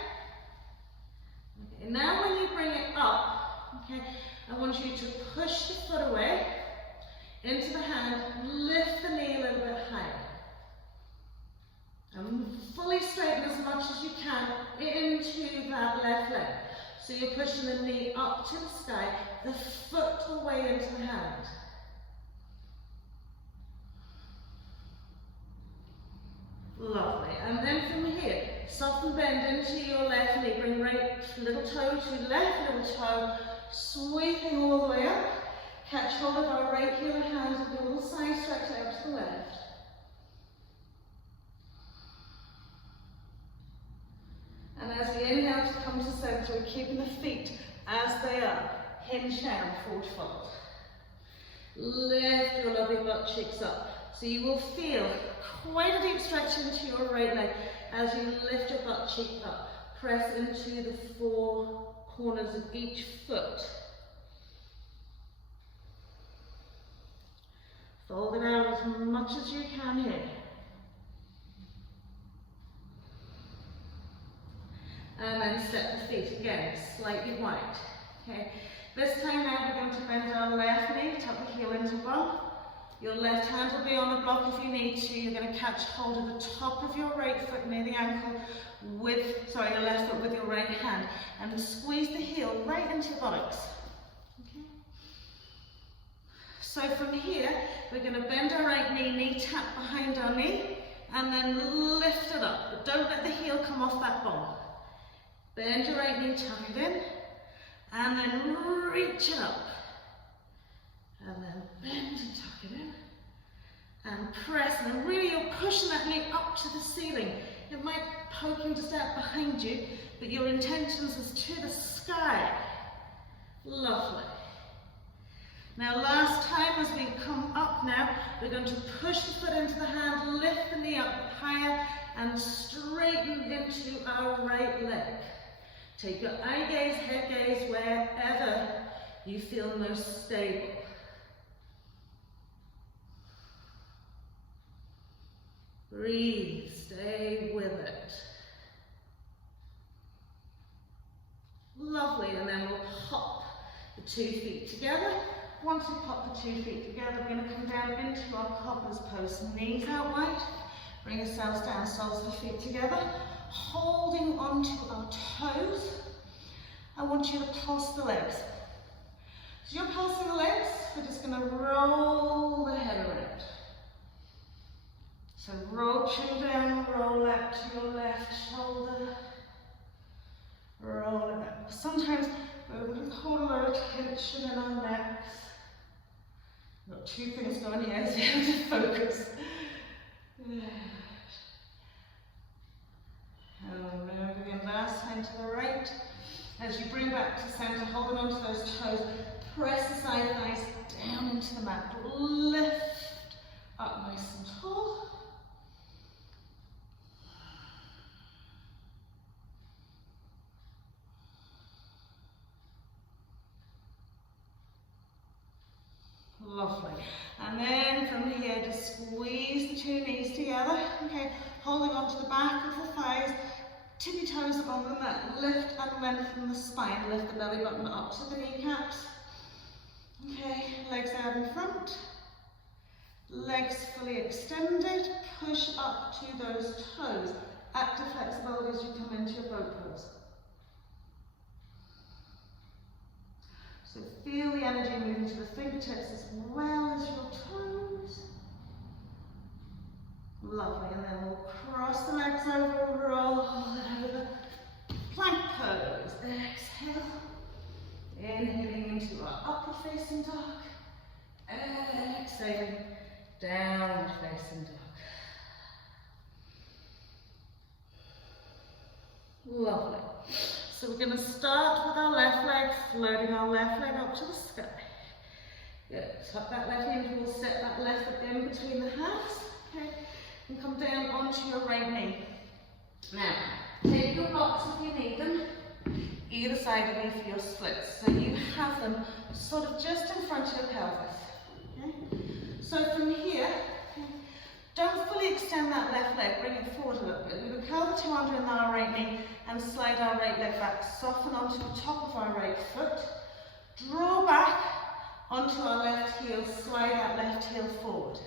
Okay, now when you bring it up, okay, I want you to push the foot away into the hand, lift the knee a little bit higher. And fully straighten as much as you can into that left leg. So you're pushing the knee up to the sky, the foot away into the hand. Lovely. And then from here, soften bend into your left knee. Bring right little toe to left little toe, sweeping all the way up. Catch hold of our right heel and hand and do a little side stretch out to the left. And as we inhale to come to center, we're keeping the feet as they are, hinge down, forward fold. Lift your lovely butt cheeks up. So you will feel quite a deep stretch into your right leg as you lift your butt cheek up. Press into the four corners of each foot. Fold it out as much as you can here. And then step the feet again, slightly wide. Okay. This time now we're going to bend our left knee, tuck the heel into bum. Your left hand will be on the block if you need to. You're going to catch hold of the top of your right foot near the ankle your left foot with your right hand. And squeeze the heel right into your buttocks. Okay. So from here, we're going to bend our right knee, knee tap behind our knee, and then lift it up. But don't let the heel come off that bone. Bend your right knee, tuck it in, and then reach it up. And then bend and tuck it in. And press, and really you're pushing that knee up to the ceiling. It might poking just out behind you, but your intentions is to the sky. Lovely. Now last time as we come up now, we're going to push the foot into the hand, lift the knee up higher, and straighten into our right leg. Take your eye gaze, head gaze, wherever you feel most stable. Breathe, stay with it. Lovely, and then we'll pop the 2 feet together. Once we pop the 2 feet together, we're going to come down into our cobbler's pose. Knees out wide, bring yourselves down, soles of the feet together, holding onto our toes. I want you to pulse the legs. So you're pulsing the legs, we're just going to roll the head around. So roll chin down, roll out to your left shoulder, roll it up. Sometimes we can hold a lot of tension in our necks. We've got two things going here, so you have to focus. And moving the last hand to the right. As you bring back to center, holding on to those toes, press the side thighs down into the mat. Lift up nice and tall. Lovely. And then from here, just squeeze the two knees together. Okay, holding on to the back of the thighs, tippy toes on the mat. Lift and lengthen the spine. Lift the belly button up to the kneecaps. Okay, legs out in front. Legs fully extended. Push up to those toes. Active flexibility as you come into your boat pose. So feel the energy moving to the fingertips as well as your toes. Lovely, and then we'll cross the legs over, roll it over. Plank pose. Exhale. Inhaling into our upward facing dog. Exhaling, downward facing dog. Lovely. So we're going to start with our left leg, floating our left leg up to the sky. Good. Tuck that left knee, we'll set that left foot in between the hands. Okay. And come down onto your right knee. Now, take your blocks if you need them, either side of you for your splits. So you have them sort of just in front of your pelvis. Okay. So from here, don't fully extend that left leg, bring it forward a little bit. We will curl the two under in our right knee and slide our right leg back, soften onto the top of our right foot, draw back onto our left heel, slide that left heel forward.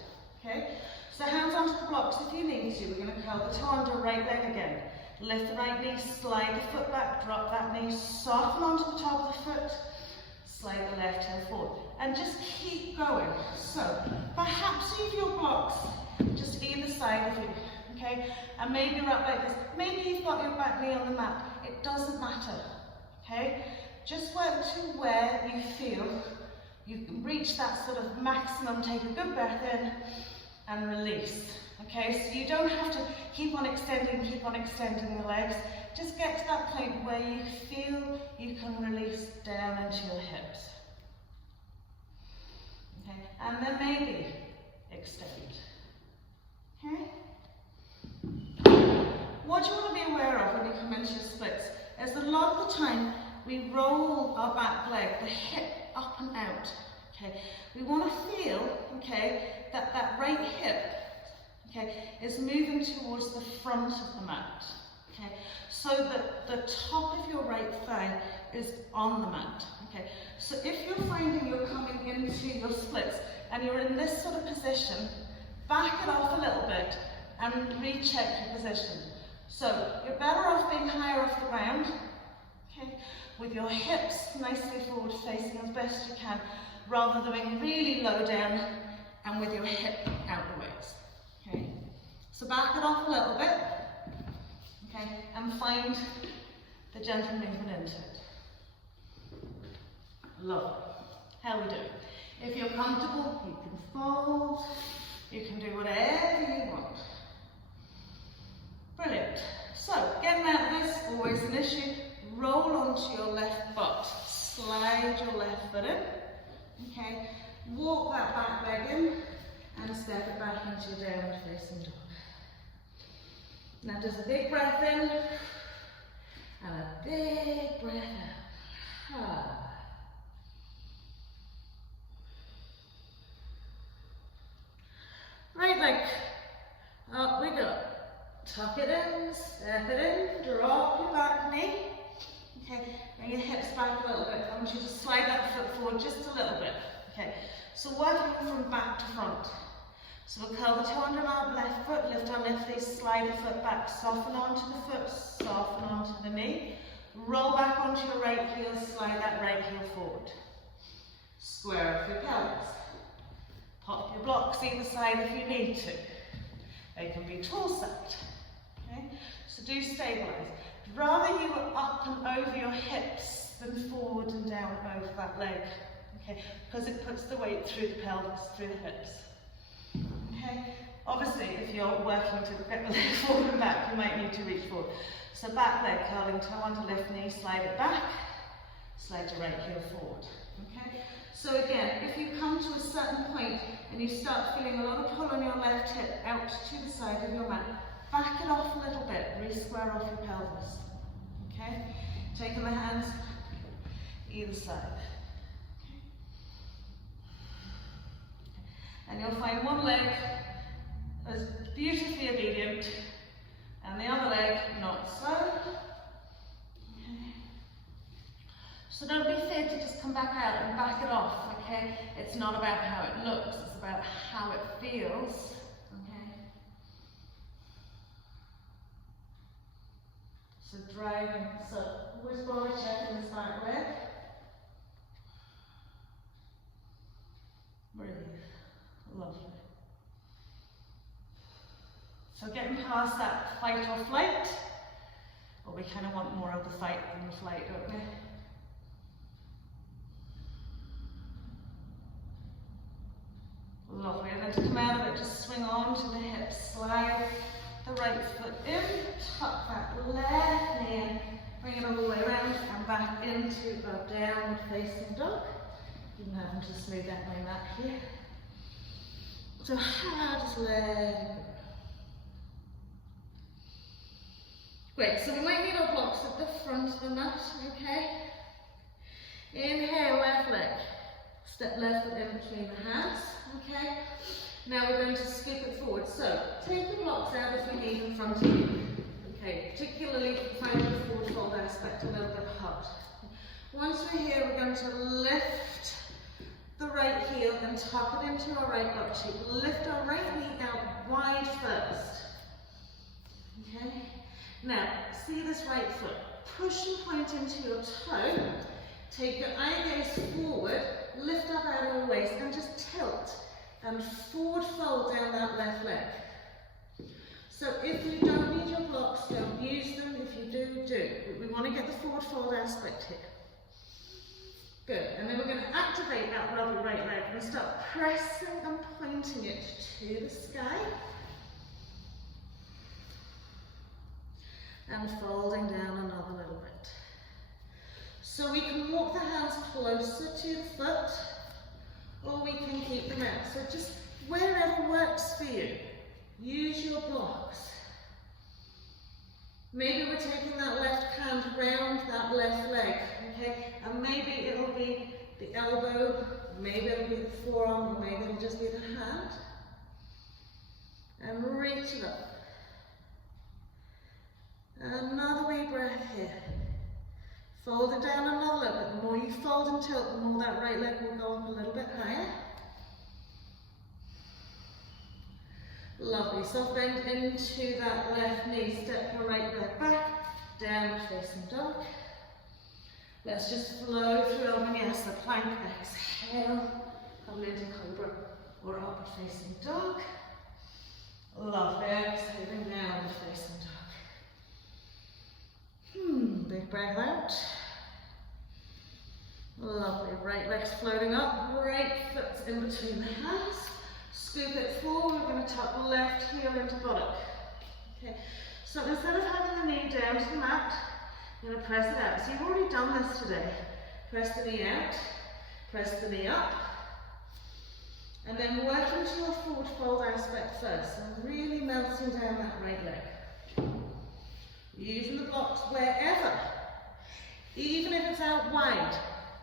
Okay? So hands onto the blocks if you need to. We're going to curl the toe under, right leg again. Lift the right knee, slide the foot back, drop that knee, soften onto the top of the foot, slide the left heel forward. And just keep going. So perhaps leave your blocks just either side of you, okay? And maybe you're up like this. Maybe you've got your back knee on the mat. It doesn't matter, okay? Just work to where you feel you can reach that sort of maximum. Take a good breath in and release, okay? So you don't have to keep on extending the legs. Just get to that point where you feel you can release down into your hips, okay? And then maybe extend. Okay? What you want to be aware of when you come into your splits is that a lot of the time we roll our back leg, the hip up and out. Okay? We want to feel, okay, that that right hip, okay, is moving towards the front of the mat. Okay? So that the top of your right thigh is on the mat. Okay? So if you're finding you're coming into your splits and you're in this sort of position, back it off a little bit and recheck your position. So you're better off being higher off the ground, okay, with your hips nicely forward facing as best you can, rather than being really low down and with your hip out the ways. Okay. So back it off a little bit, okay, and find the gentle movement into it. Lovely. How we do? If you're comfortable, you can fold. You can do whatever you want. Brilliant. So, getting out of this, always an issue. Roll onto your left butt. Slide your left foot in. Okay. Walk that back leg in and step it back into your downward facing dog. Now just a big breath in and a big breath out. Right leg, up we go. Tuck it in, step it in, drop your back knee. Okay, bring your hips back a little bit. I want you to slide that foot forward just a little bit. Okay, so working from back to front. So we'll curl the toe under our left foot, lift our left knee, slide the foot back, soften onto the foot, soften onto the knee. Roll back onto your right heel, slide that right heel forward. Square up your pelvis. Pop your blocks either side if you need to. They can be torset. Okay? So do stabilize. Rather you are up and over your hips than forward and down over that leg. Okay? Because it puts the weight through the pelvis, through the hips. Okay? Obviously, if you're working to get the leg forward and back, you might need to reach forward. So back leg curling, toe under left knee, slide it back, slide your right heel forward. Okay? So again, if you come to a certain point and you start feeling a lot of pull on your left hip out to the side of your mat, back it off a little bit, re-square off your pelvis. Okay? Taking the hands either side. Okay? And you'll find one leg as beautifully obedient and the other leg not so. Okay. So don't be afraid to just come back out and back it off, okay? It's not about how it looks, it's about how it feels, okay? So driving, so always body checking this back leg. Breathe, lovely. So getting past that fight or flight, or we kind of want more of the fight than the flight, don't we? Lovely, and then to come out of it, just swing on to the hips, slide the right foot in, tuck that left knee in, bring it all the way around and back into a downward facing dog. Even having to smooth out my mat here. So just let it go. Great, so we might need our blocks at the front of the mat, okay? Inhale, left leg. Step left foot in between the hands, okay? Now we're going to scoop it forward. So, take your blocks out if you need in front of you. Okay, particularly find the forward fold aspect a little bit hard. Once we're here, we're going to lift the right heel and tuck it into our right butt cheek. Lift our right knee out wide first. Okay? Now, see this right foot. Push and point into your toe. Take your eye gaze forward, lift up out of your waist and just tilt and forward fold down that left leg. So if you don't need your blocks, don't use them. If you do, do. But we want to get the forward fold aspect here. Good. And then we're going to activate that lovely right leg and start pressing and pointing it to the sky. And folding down another little bit. So we can walk the hands closer to the foot, or we can keep them out. So just wherever works for you, use your blocks. Maybe we're taking that left hand round that left leg, okay? And maybe it'll be the elbow, maybe it'll be the forearm, or maybe it'll just be the hand. And reach it up. Another wee breath here. Fold it down another little bit. The more you fold and tilt, the more that right leg will go up a little bit higher. Lovely. Soft bend into that left knee. Step your right leg back. Downward facing dog. Let's just flow through El Vinyasa. Plank. Exhale. Come into cobra or upward facing dog. Lovely. Exhaling downward facing dog. Big breath out. Lovely. Right leg's floating up. Right foot's in between the hands. Scoop it forward. We're going to tuck the left heel into buttock. Okay. So instead of having the knee down to the mat, you're going to press it out. So you've already done this today. Press the knee out. Press the knee up. And then work into your forward fold aspect first. And really melting down that right leg. Using the blocks wherever, even if it's out wide.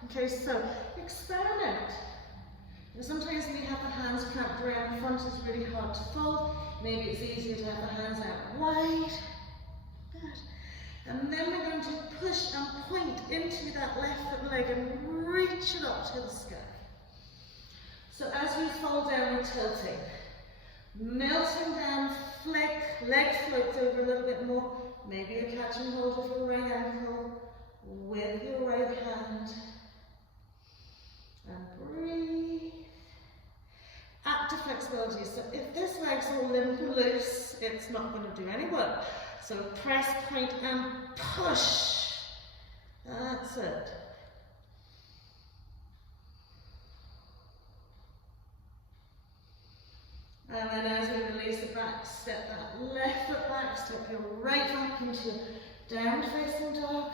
Okay, so experiment. And sometimes when you have the hands clamped around the front, it's really hard to fold. Maybe it's easier to have the hands out wide. Good. And then we're going to push and point into that left foot leg and reach it up to the sky. So as we fold down, we're tilting. Melting down, flick, leg floats over a little bit more. Maybe you're catching hold of your right ankle with your right hand. And breathe. Active flexibility. So if this leg's all limp and loose, it's not going to do any work. So press, point, and push. That's it. And then as we release it back, step that left foot back, step your right back into downward facing dog.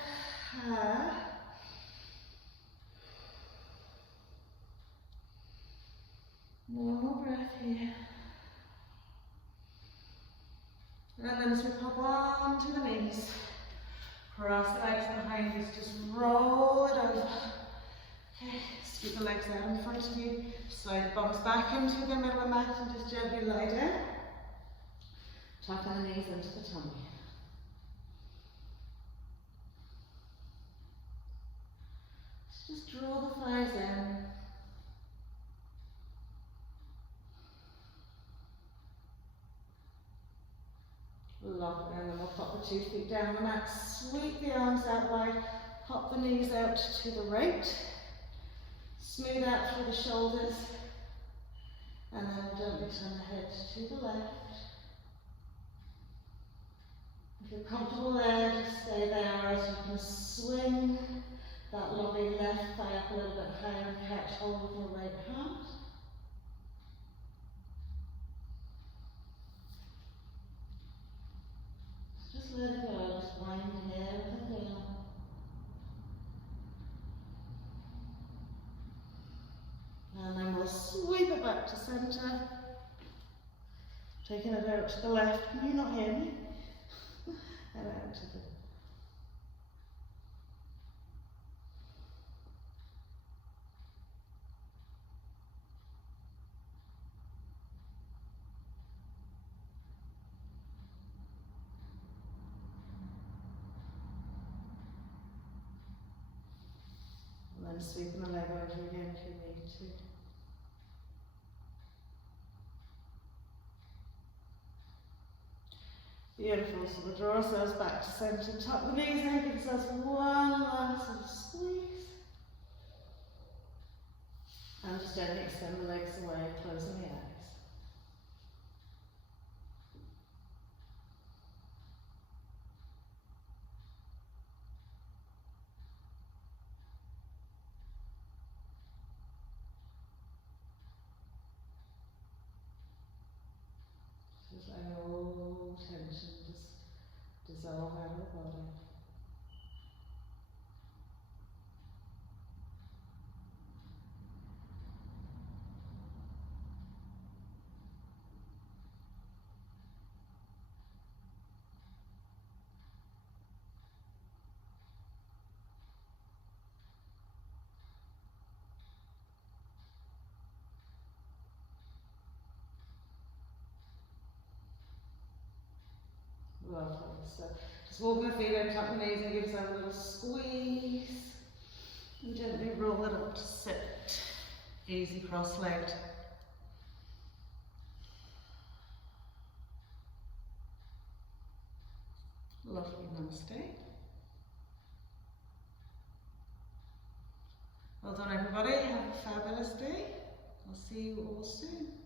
One more breath here. And then as we pop onto the knees, cross the legs behind us, just roll it over. Okay, scoot the legs out in front of you, slide the bums back into the middle of the mat and just gently lie down. Tucking the knees into the tummy. Just draw the thighs in. Lovely, and then we'll pop the 2 feet down the mat, sweep the arms out wide, pop the knees out to the right, smooth out through the shoulders, and then gently turn the head to the left. If you're comfortable there, just stay there as you can swing that lovely left thigh up a little bit higher and catch hold with your right hand. Just let it go, just winding everything down. And then we'll sweep it back to centre. Taking it out to the left. Can you not hear me? And out to the and then sweeping the leg over again if you need to. Beautiful, so we'll draw ourselves back to centre, tuck the knees in, give ourselves one last little squeeze. And just gently extend the legs away, closing the eyes. Just letting all tension just dissolve out of the body. Lovely. So just walking the feet out, tuck the knees and give yourself a little squeeze. And gently roll it up to sit. Easy cross-legged. Lovely, namaste. Well done everybody, have a fabulous day. I'll see you all soon.